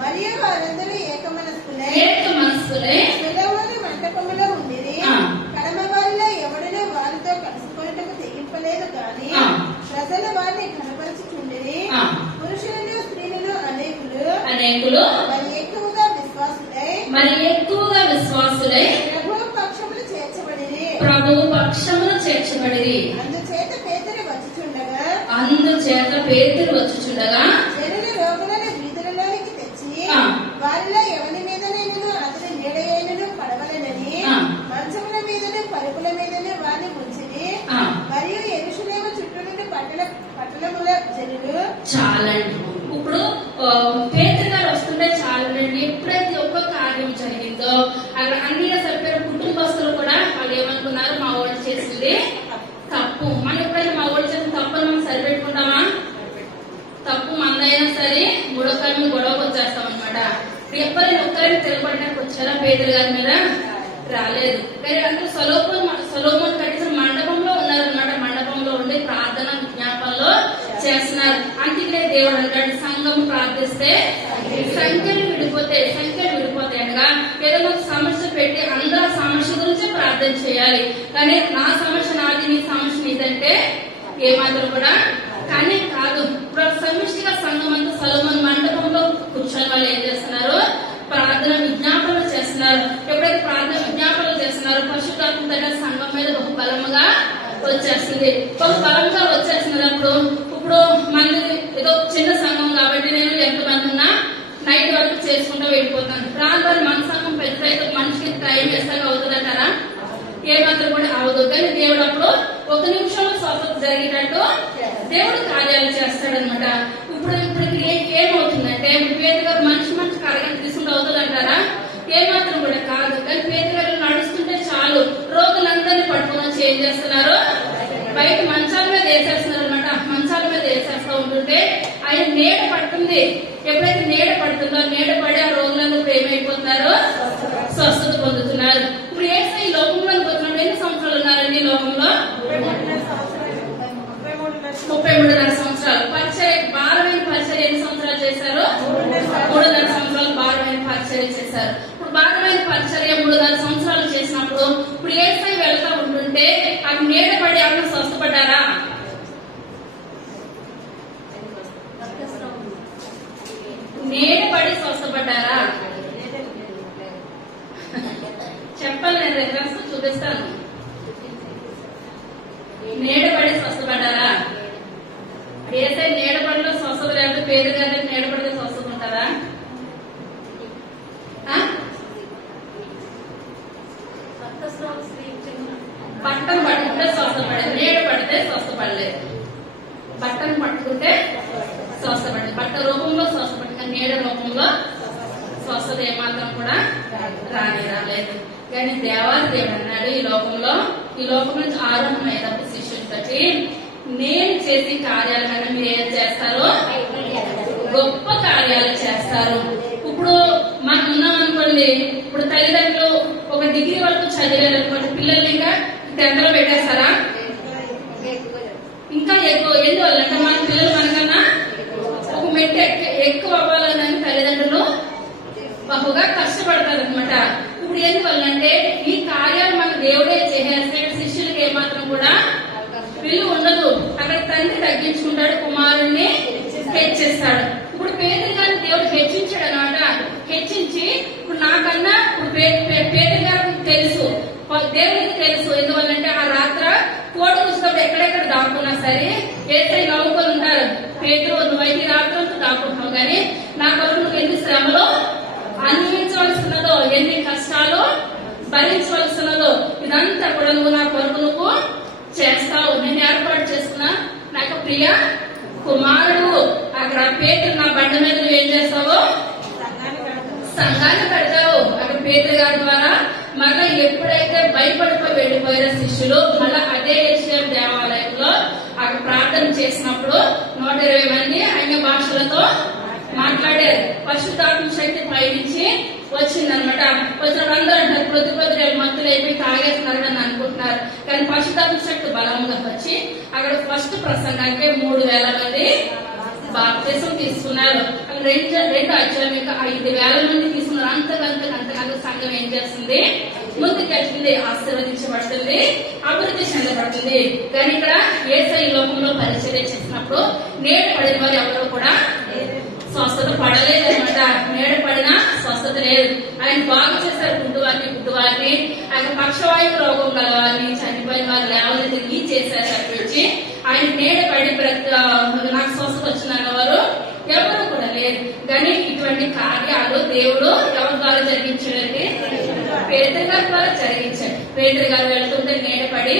మరియు వారందరూ ఏక మనస్కులై సులభమున మంటపములో ఉండిరి. కడమ వారిలో ఎవడనే వారితో కలుసుకొనుటకు తెగింపలేదు కానీ ప్రజలు వారిని కనపరుచుచుండిరి. పురుషులను స్త్రీలను అనేకులు మరి ఎక్కువగా విశ్వాసులై ప్రభువు పక్షములు చేర్చబడిరి. అందుచేత పేతురు వచ్చుచుండగా జనులు రోగులను వీధులలోనికి తెచ్చి వారిలో ఎవరి మీద నేను అతని నీడయైనను పడవలనని మంచముల మీదను పరుపుల మీదను వారిని ఉంచిరి. మరియు యెరూషలేము చుట్టూ నుండి పట్టణముల జనులు చాలండి. ఇప్పుడు పేతురు గారు వస్తుంటే చాలండి. ఎప్పుడైతే ఒక్క కార్యం జరిగిందో అక్కడ అన్ని సభ్యుల కుటుంబస్తులు కూడా వాళ్ళు ఏమనుకున్నారు? మా వాళ్ళు చేసింది తప్పు. మనం ఎప్పుడైనా మా వాళ్ళు చేసిన తప్పును మనం సరిపెట్టుకుంటామా? తప్పు మందైనా సరే 3వ కాలం గొడవకు వచ్చేస్తాం అనమాట. ఎప్పుడైనా ఒక్కరిని తిరగబడడానికి వచ్చారా పేదల గారి మీద? రాలేదు. కానీ అందరూ సొలొమోను కట్టించిన మండపంలో ఉన్నారనమాట. మండపంలో ఉండి ప్రార్థన విజ్ఞాపనలో చేస్తున్నారు. అందుకనే దేవుడు అంటాడు, సంఘం ప్రార్థిస్తే సంఖ్యలు విడిపోతాయి అనగా ఏదో ఒక సమస్య పెట్టి అందరూ సమస్య గురించి ప్రార్థన చేయాలి. కానీ నా సమస్య నాది, నీ సమస్య నీదంటే ఏమాత్రం కూడా కానీ కాదు. ఇప్పుడు సమిష్టిగా సంఘం అంతా సొలొమోను మండపంలో కూర్చొని వాళ్ళు ఏం చేస్తున్నారు, ప్రార్థన విజ్ఞాపనలు చేస్తున్నారు. ఎప్పుడైతే ప్రార్థన విజ్ఞాపనలు చేస్తున్నారో పరిశుద్ధాత్మ దగ్గర సంఘం మీద బహు బలముగా వచ్చేస్తుంది. ఇప్పుడు మనది ఏదో చిన్న సంఘం కాబట్టి నేను ఎంతమంది ఉన్నా నైట్ వరకు చేసుకుంటూ వెళ్ళిపోతాను. రాను మన సంఘం పెద్దదైతే మనిషికి టైం వేస్తాగా అవుతుందంటారా? ఏమాత్రం కూడా అవదు. కానీ దేవుడు అప్పుడు 1 నిమిషంలో స్వస్థత జరిగేటట్టు దేవుడు కార్యాలు చేస్తాడనమాట. ఇప్పుడు ఏమవుతుందంటే పేదగా మనిషి అరగంట తీసుకుంటూ అవుతుంది అంటారా? ఏమాత్రం కూడా కాదు. కానీ పేదగా నడుస్తుంటే చాలు రోగులందరినీ పట్టుకుని వచ్చి ఏం చేస్తున్నారు, బయట మంచాల మీద వేసేస్తున్నారు అనమాట. మంచాల మీద వేసేస్తూ ఉంటుంటే ఆయన నీడ పడుతుంది. ఎప్పుడైతే నీడ పడుతుందో నీడ పడి ఆ రోగులందరూ ఏమైపోతున్నారు, స్వస్థత పొందుతున్నారు. ఇప్పుడు ఏసై ఈ లోకంలోకి వచ్చినప్పుడు ఎన్ని సంవత్సరాలు ఉన్నారండి? ఈ లోకంలో 33.5 సంవత్సరాలు. భారమైన పరిచర్య ఎన్ని సంవత్సరాలు చేశారు? 3.5 సంవత్సరాలు భారమైన పరిచర్య చేశారు. ఇప్పుడు భారమైన పరిచర్య 3.5 సంవత్సరాలు చేసినప్పుడు ఇప్పుడు ఏసై వెళ్తా ఉంటుంటే అవి నీడ పడి ఎవరు స్వస్థపడ్డారా? నీడ పడి స్వస్థపడ్డారా? చెప్పాలి, నేను రెఫరెన్స్ చూపిస్తాను. నీడపడి స్వస్థపడ్డారా? ఏసై నీడపడిలో స్వస్థత లేకపోతే పేరు గారి నీడపడితే స్వస్థత ఉంటారా? బట్టను పట్టుకుంటే స్వస్థపడేది, నీడ పడితే స్వస్థపడలేదు. బట్టను పట్టుకుంటే స్వస్థపడేది, బట్ట రూపంలో స్వస్థపడి నీడ రూపంలో స్వస్థత ఏమాత్రం కూడా రాలేదు. కానీ దేవాది దేవుడు అన్నాడు, ఈ లోకం నుంచి ఆరంభమైనప్పుడు శిష్యుని బట్టి నేను చేసే కార్యాల కన్నా మీరు ఏం చేస్తారు, గొప్ప కార్యాలు చేస్తారు. ఇప్పుడు మనం ఉన్నాం అనుకోండి, ఇప్పుడు తల్లిదండ్రులు ఒక డిగ్రీ వరకు చదివారు అనుకోండి, పిల్లల్ని ఇంకా 10th లో పెట్టేస్తారా? ఇంకా ఎక్కువ. ఎందువల్లంటే మన పిల్లలు మనకన్నా ఒక మెట్టు ఎక్కువ అవ్వాలని తల్లిదండ్రులు బహుగా కష్టపడతారు అనమాట. ఇప్పుడు ఎందువల్లంటే ఈ కార్యాలు మన దేవుడే చేసేస్తే శిష్యులకి ఏమాత్రం కూడా విలువ ఉండదు. అక్కడ తండ్రి తగ్గించుకుంటాడు, కుమారుణ్ణి హెచ్చిస్తాడు. ఇప్పుడు పేదరి గారిని దేవుడు హెచ్చించాడు అనమాట. హెచ్చించి ఇప్పుడు నాకన్నా ఇప్పుడు పేదరి గారికి తెలుసు, దేవుడికి తెలుసు. ఎందువల్లంటే ఆ రాత్ర కోడి కూర్చున్నప్పుడు ఎక్కడెక్కడ దాక్కున్నా సరే ఏసై నవ్వుకొని ఉంటారు, పేదరు నువ్వైతే రాత్రంతా దాక్కుంటున్నావు, కానీ నా కొరకు నువ్వు ఎన్ని శ్రమలో అనుభవించవలసినదో, ఎన్ని కష్టాలు భరించవలసినదో ఇదంతా కూడా నువ్వు నా కొరకు నువ్వు చేస్తావు. నేను ఏర్పాటు చేసుకున్నా నాకు ప్రియ కుమారుడు. అక్కడ పేదరు నా బండ మీద నువ్వు ఏం చేస్తావు, సంఘాన్ని పెడతావు. అక్కడ పేదరు గారి ద్వారా మళ్ళా ఎప్పుడైతే భయపడిపోయి వెళ్ళిపోయిన శిష్యులు మళ్ళా అదే యెరూషలేము దేవాలయంలో అక్కడ ప్రార్థన చేసినప్పుడు 120 మంది అన్య భాషలతో మాట్లాడారు. పరిశుద్ధాత్మ శక్తి పైనుంచి వచ్చిందనమాట. వచ్చినప్పుడు అందరూ అంటారు ప్రతి మంతులు అయిపోయి తాగేస్తున్నారు అని అనుకుంటున్నారు. కానీ పరిశుద్ధాత్మ శక్తి బలంగా వచ్చి అక్కడ ఫస్ట్ ప్రసంగానికి 3,000 మంది బాప్తిసం తీసుకున్నారు. రెండు అధ్యాయం ఇంకా 5,000 మంది తీసుకున్నారు. అంతకంతకంతకంత సంఘం ఏం చేస్తుంది, ముందుకెళ్తుంది, ఆశీర్వదించబడుతుంది, అభివృద్ధి చెందబడుతుంది. కానీ ఇక్కడ యేసయ్య లోకంలో పరిచర్య చేసినప్పుడు నేడు పడిన వారు ఎవరు కూడా స్వస్థత పడలేదు అనమాట. నేడు పడినా స్వస్థత లేదు. ఆయన బాగు చేశారు గుడ్డువారిని, ఆయన పక్షవాయువు రోగం గల వారిని, చనిపోయిన వారు లేవని తిరిగి చేశారు తప్పించి ఆయన నేడు పడి నాకు స్వస్థత వచ్చిన వారు ఎవరు కూడా లేరు. కానీ ఇటువంటి కార్యాలు దేవుడు ఎవరి ద్వారా జరిగించాడంటే పేదరి గారి ద్వారా జరిగించాడు. పేదరి గారు వెళ్తుంటే నేడు పడి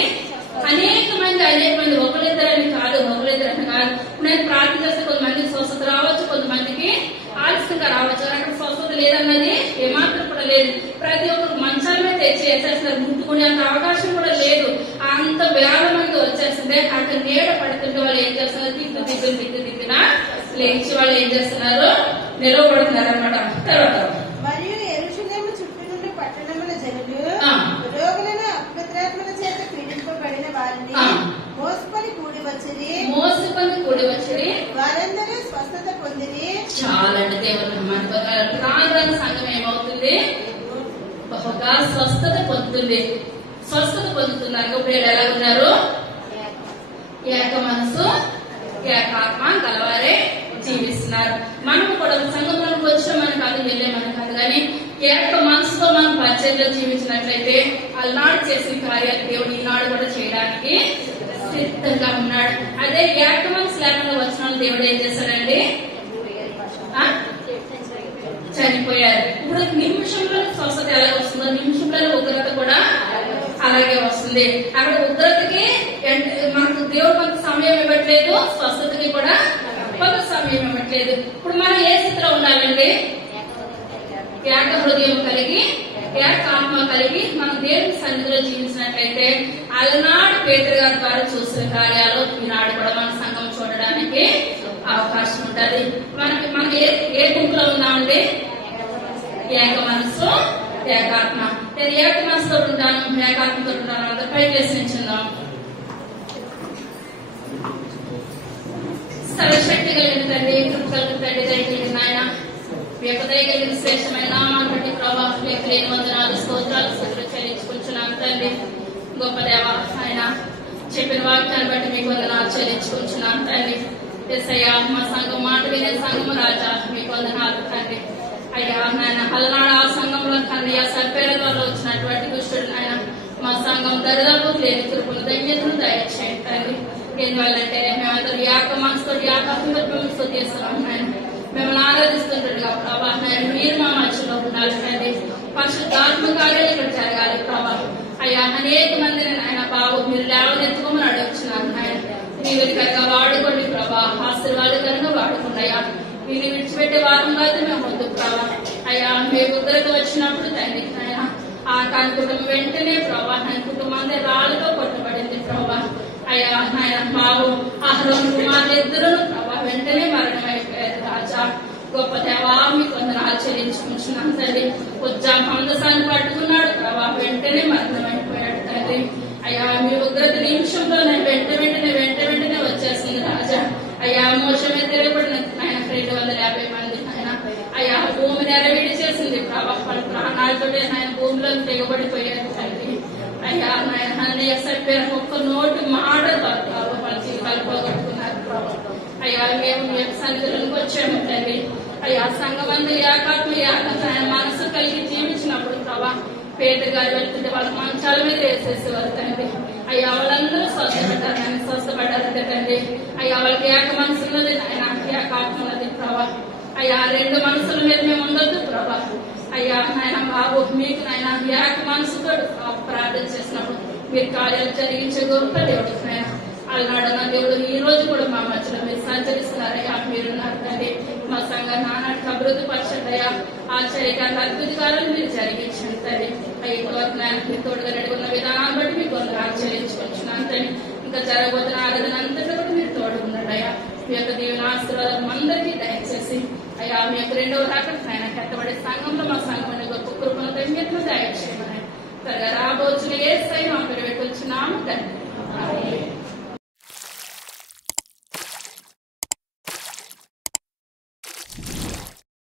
అనేక మంది ఒకరిద్దరని కాదు. నేను ప్రార్థన చేస్తే కొంతమందికి స్వస్థత రావచ్చు, కొంతమందికి ఆలస్యంగా రావచ్చు. అక్కడ స్వస్థత లేదన్నది ఏమాత్రం కూడా లేదు. ప్రతి ఒక్కరు మంచాల మీద తెచ్చి వేసేస్తున్నారు, ముట్టుకునే అంత అవకాశం కూడా లేదు. అంత వేల మంది వచ్చేస్తుంటే అక్కడ నీడ పడుతుంటే వాళ్ళు ఏం చేస్తున్నారు, దిగ్గున లేచి వాళ్ళు ఏం చేస్తున్నారు, నిలవబడుతున్నారు అనమాట. తర్వాత మరియు యెరూషలేము చుట్టూ నుండి పట్టణముల జనులు తప్పక స్వస్థత పొందుతుంది. స్వస్థత పొందుతున్నారు. వీళ్ళు ఎలా ఉన్నారు? ఏక మనసు ఏకాత్మ గలవారే జీవిస్తున్నారు. మనం కూడా సంఘంలోకి వచ్చిన మనకు కాదు, వెళ్ళే మనకు కాదు, కానీ ఏక మనసుతో మనం పరిచయంలో జీవించినట్లయితే అలనాడు చేసిన కార్యాలు దేవుడు ఈనాడు కూడా చేయడానికి సిద్ధంగా ఉన్నాడు. అదే ఏక మనసు లేకుండా వచ్చిన దేవుడు ఏం చేశాడండి? చనిపోయారు. ఇప్పుడు నిమిషంలో స్వస్థత ఎలా వస్తుందో నిమిషంలో ఉగ్రత కూడా అలాగే వస్తుంది. అక్కడ ఉగ్రతకి మనకు దేవుడు కొంత సమయం ఇవ్వట్లేదు, స్వస్థతకి కూడా కొంత సమయం ఇవ్వట్లేదు. ఇప్పుడు మనం ఏ స్థితిలో ఉండాలండి? ఏక హృదయం కలిగి ఏక ఆత్మ కలిగి మనం దేవుని సన్నిధిలో జీవించినట్లయితే అలనాడు పేతురు గారి ద్వారా చూసిన కార్యాలు ఈనాడు కూడా మన సంఘం చూడడానికి అవకాశం ఉంటుంది. మనం ఏ గుంపులో ఉన్నామండి? ఏక మనసు ఏకాత్మ. నేను ఏక మనసుతో ఉంటాను, ఏకాత్మతో ఉంటాను. అందరూ పైకి వేసి నిల్చుందాం. సర్వశక్తి కలిగిన తండ్రి, కృప కలిగిన తండ్రి, దయ కలిగిన ఆయన, మీ యొక్క దయ కలిగిన శ్రేష్టమైన నామాన్ని బట్టి ప్రభావ లేని వందనాలు స్తోత్రాలు స్థుతులు చెల్లించుకుంటున్నాను తండ్రి. గొప్ప దేవ ఆయన చెప్పిన వాక్యాన్ని బట్టి మీకు వందనాలు చెల్లించుకుంటున్నాను తండ్రి. యేసయ్యా మా సంఘం మాట వినే సంఘం రాజా మీకు వందనాలు తండ్రి. అయ్యా నాయన అలనాడు ఆ సంఘంలో తండ్రి ఆ సర్పేరగాల్లో వచ్చినటువంటి దుష్టుడు నాయన మా సంఘం దరిదాపు లేని కృపను ధన్యతను దయచేయండి తండ్రి. ఎందువల్లంటే మేమందరూ ఏక మనసుతో ఏకాత్మతో స్తుతిస్తున్నాం నాయన. మిమ్మల్ని ఆరాధిస్తుండగా ప్రభా నాయన మీరు మా మధ్యలో ఉండాలి తండ్రి. పరిశుద్ధాత్మ కార్యాలు ఇక్కడ జరగాలి ప్రభా. అయ్యా అనేక మందిని నాయన బాబు మీరు లేవనెత్తుకోమని అడుగుతున్నాను నాయన. నీవికరంగా వాడుకోండి ప్రభా, ఆశీర్వాదకరంగా వాడుకోండి అయ్యా. మీరు విడిచిపెట్టే వారంగా అయితే మేము వద్దు ప్రభా. అయ్యా మీ ఉగ్రత వచ్చినప్పుడు తండ్రి నాయన ఆ కాని కుటుంబం వెంటనే ప్రభా ఆయన కుటుంబాన్ని రాళ్ళతో కొట్టబడింది ప్రభా. అయ్యా నాయన బాబు అహరోను కుమారులు ఇద్దరు ప్రభా వెంటనే మరణమైపోయారు రాజా. గొప్ప దేవా మీకు వందనాలు చెల్లించుకుంటున్నాం తండ్రి. ఉజ్జా మందసాన్ని పట్టుకున్నాడు ప్రభా, వెంటనే మరణమైపోయాడు తండ్రి. అయ్యా మీ ఉగ్రత నిమిషంలో వెంట వెంటనే వచ్చేసింది రాజా. అయ్యా మోసం తెరపడిన ఆయన 250 మంది ఆయన అయ్యా భూమి నెరవేడి చేసింది ప్రభా. వాళ్ళ ప్రాణాలతో ఆయన భూమిలో తెగబడిపోయారు తండ్రి. అయ్యా నాయన అన్నయ్య సరిపోయిన ఒక్క నోటి మాట ప్రభావ వాళ్ళ జీవితాలు పోగొట్టుకున్నారు ప్రభా. అయ్యా మేము మీ యొక్క సన్నిధిలోకి వచ్చాము తండ్రి. అయ్యా సంఘమందు ఏకాత్మ ఆయన మనసు కలిగి జీవించినప్పుడు ప్రభా పేదరు గారు వెళ్తుంటే వాళ్ళ మంచాల మీద వేసేసేవారు తండ్రి. అయ్యా వాళ్ళందరూ స్వస్థపడ్డారు తండ్రి. అయ్యా వాళ్ళకి ఏక మనసు ఉన్నది ఆయన ఏకాత్మ ఉన్నది ప్రభా. అయ్యా 2 మనసుల మీద మేము ఉండొద్దు ప్రభా. అయ్యా నాయన బాబు మీకు నాయన ఏక మనసుతో ప్రార్థన చేసినప్పుడు మీరు కార్యాలు జరిగించే గొప్ప దేవుడు నాయన. అలనాడు నా దేవుడు ఈ రోజు కూడా మా మధ్యలో మీరు సంచరిస్తున్నారయ్యా. మీరున్నారు తండ్రి. మా సంఘాన్ని నానాటికి అభివృద్ధి పరచండియా. ఆశ్చర్యకారులు అద్భుతకాలను మీరు జరిగించండి తండ్రి. అయ్యి తోడుగా నడుకున్న విధానాన్ని బట్టి మీకు వందనాలు చెల్లించుకుంటున్నాను తండ్రి. ఇంకా జరగబోతున్న ఆరాధన అంతటా కూడా మీరు తోడు ఉన్నాడయ్యా. మీ యొక్క దేవుని ఆశీర్వాదం అందరికీ దయచేసి అయ్యా మీ యొక్క 2వ రాకడ ఆయన కట్టబడే సంఘంలో మా సంఘం గొప్ప కృపను ధన్యతను దయచేయమని త్వరగా రాబోచున్న యేసయ్య మా పేరు పెట్టుకొచ్చున్నాము తండ్రి.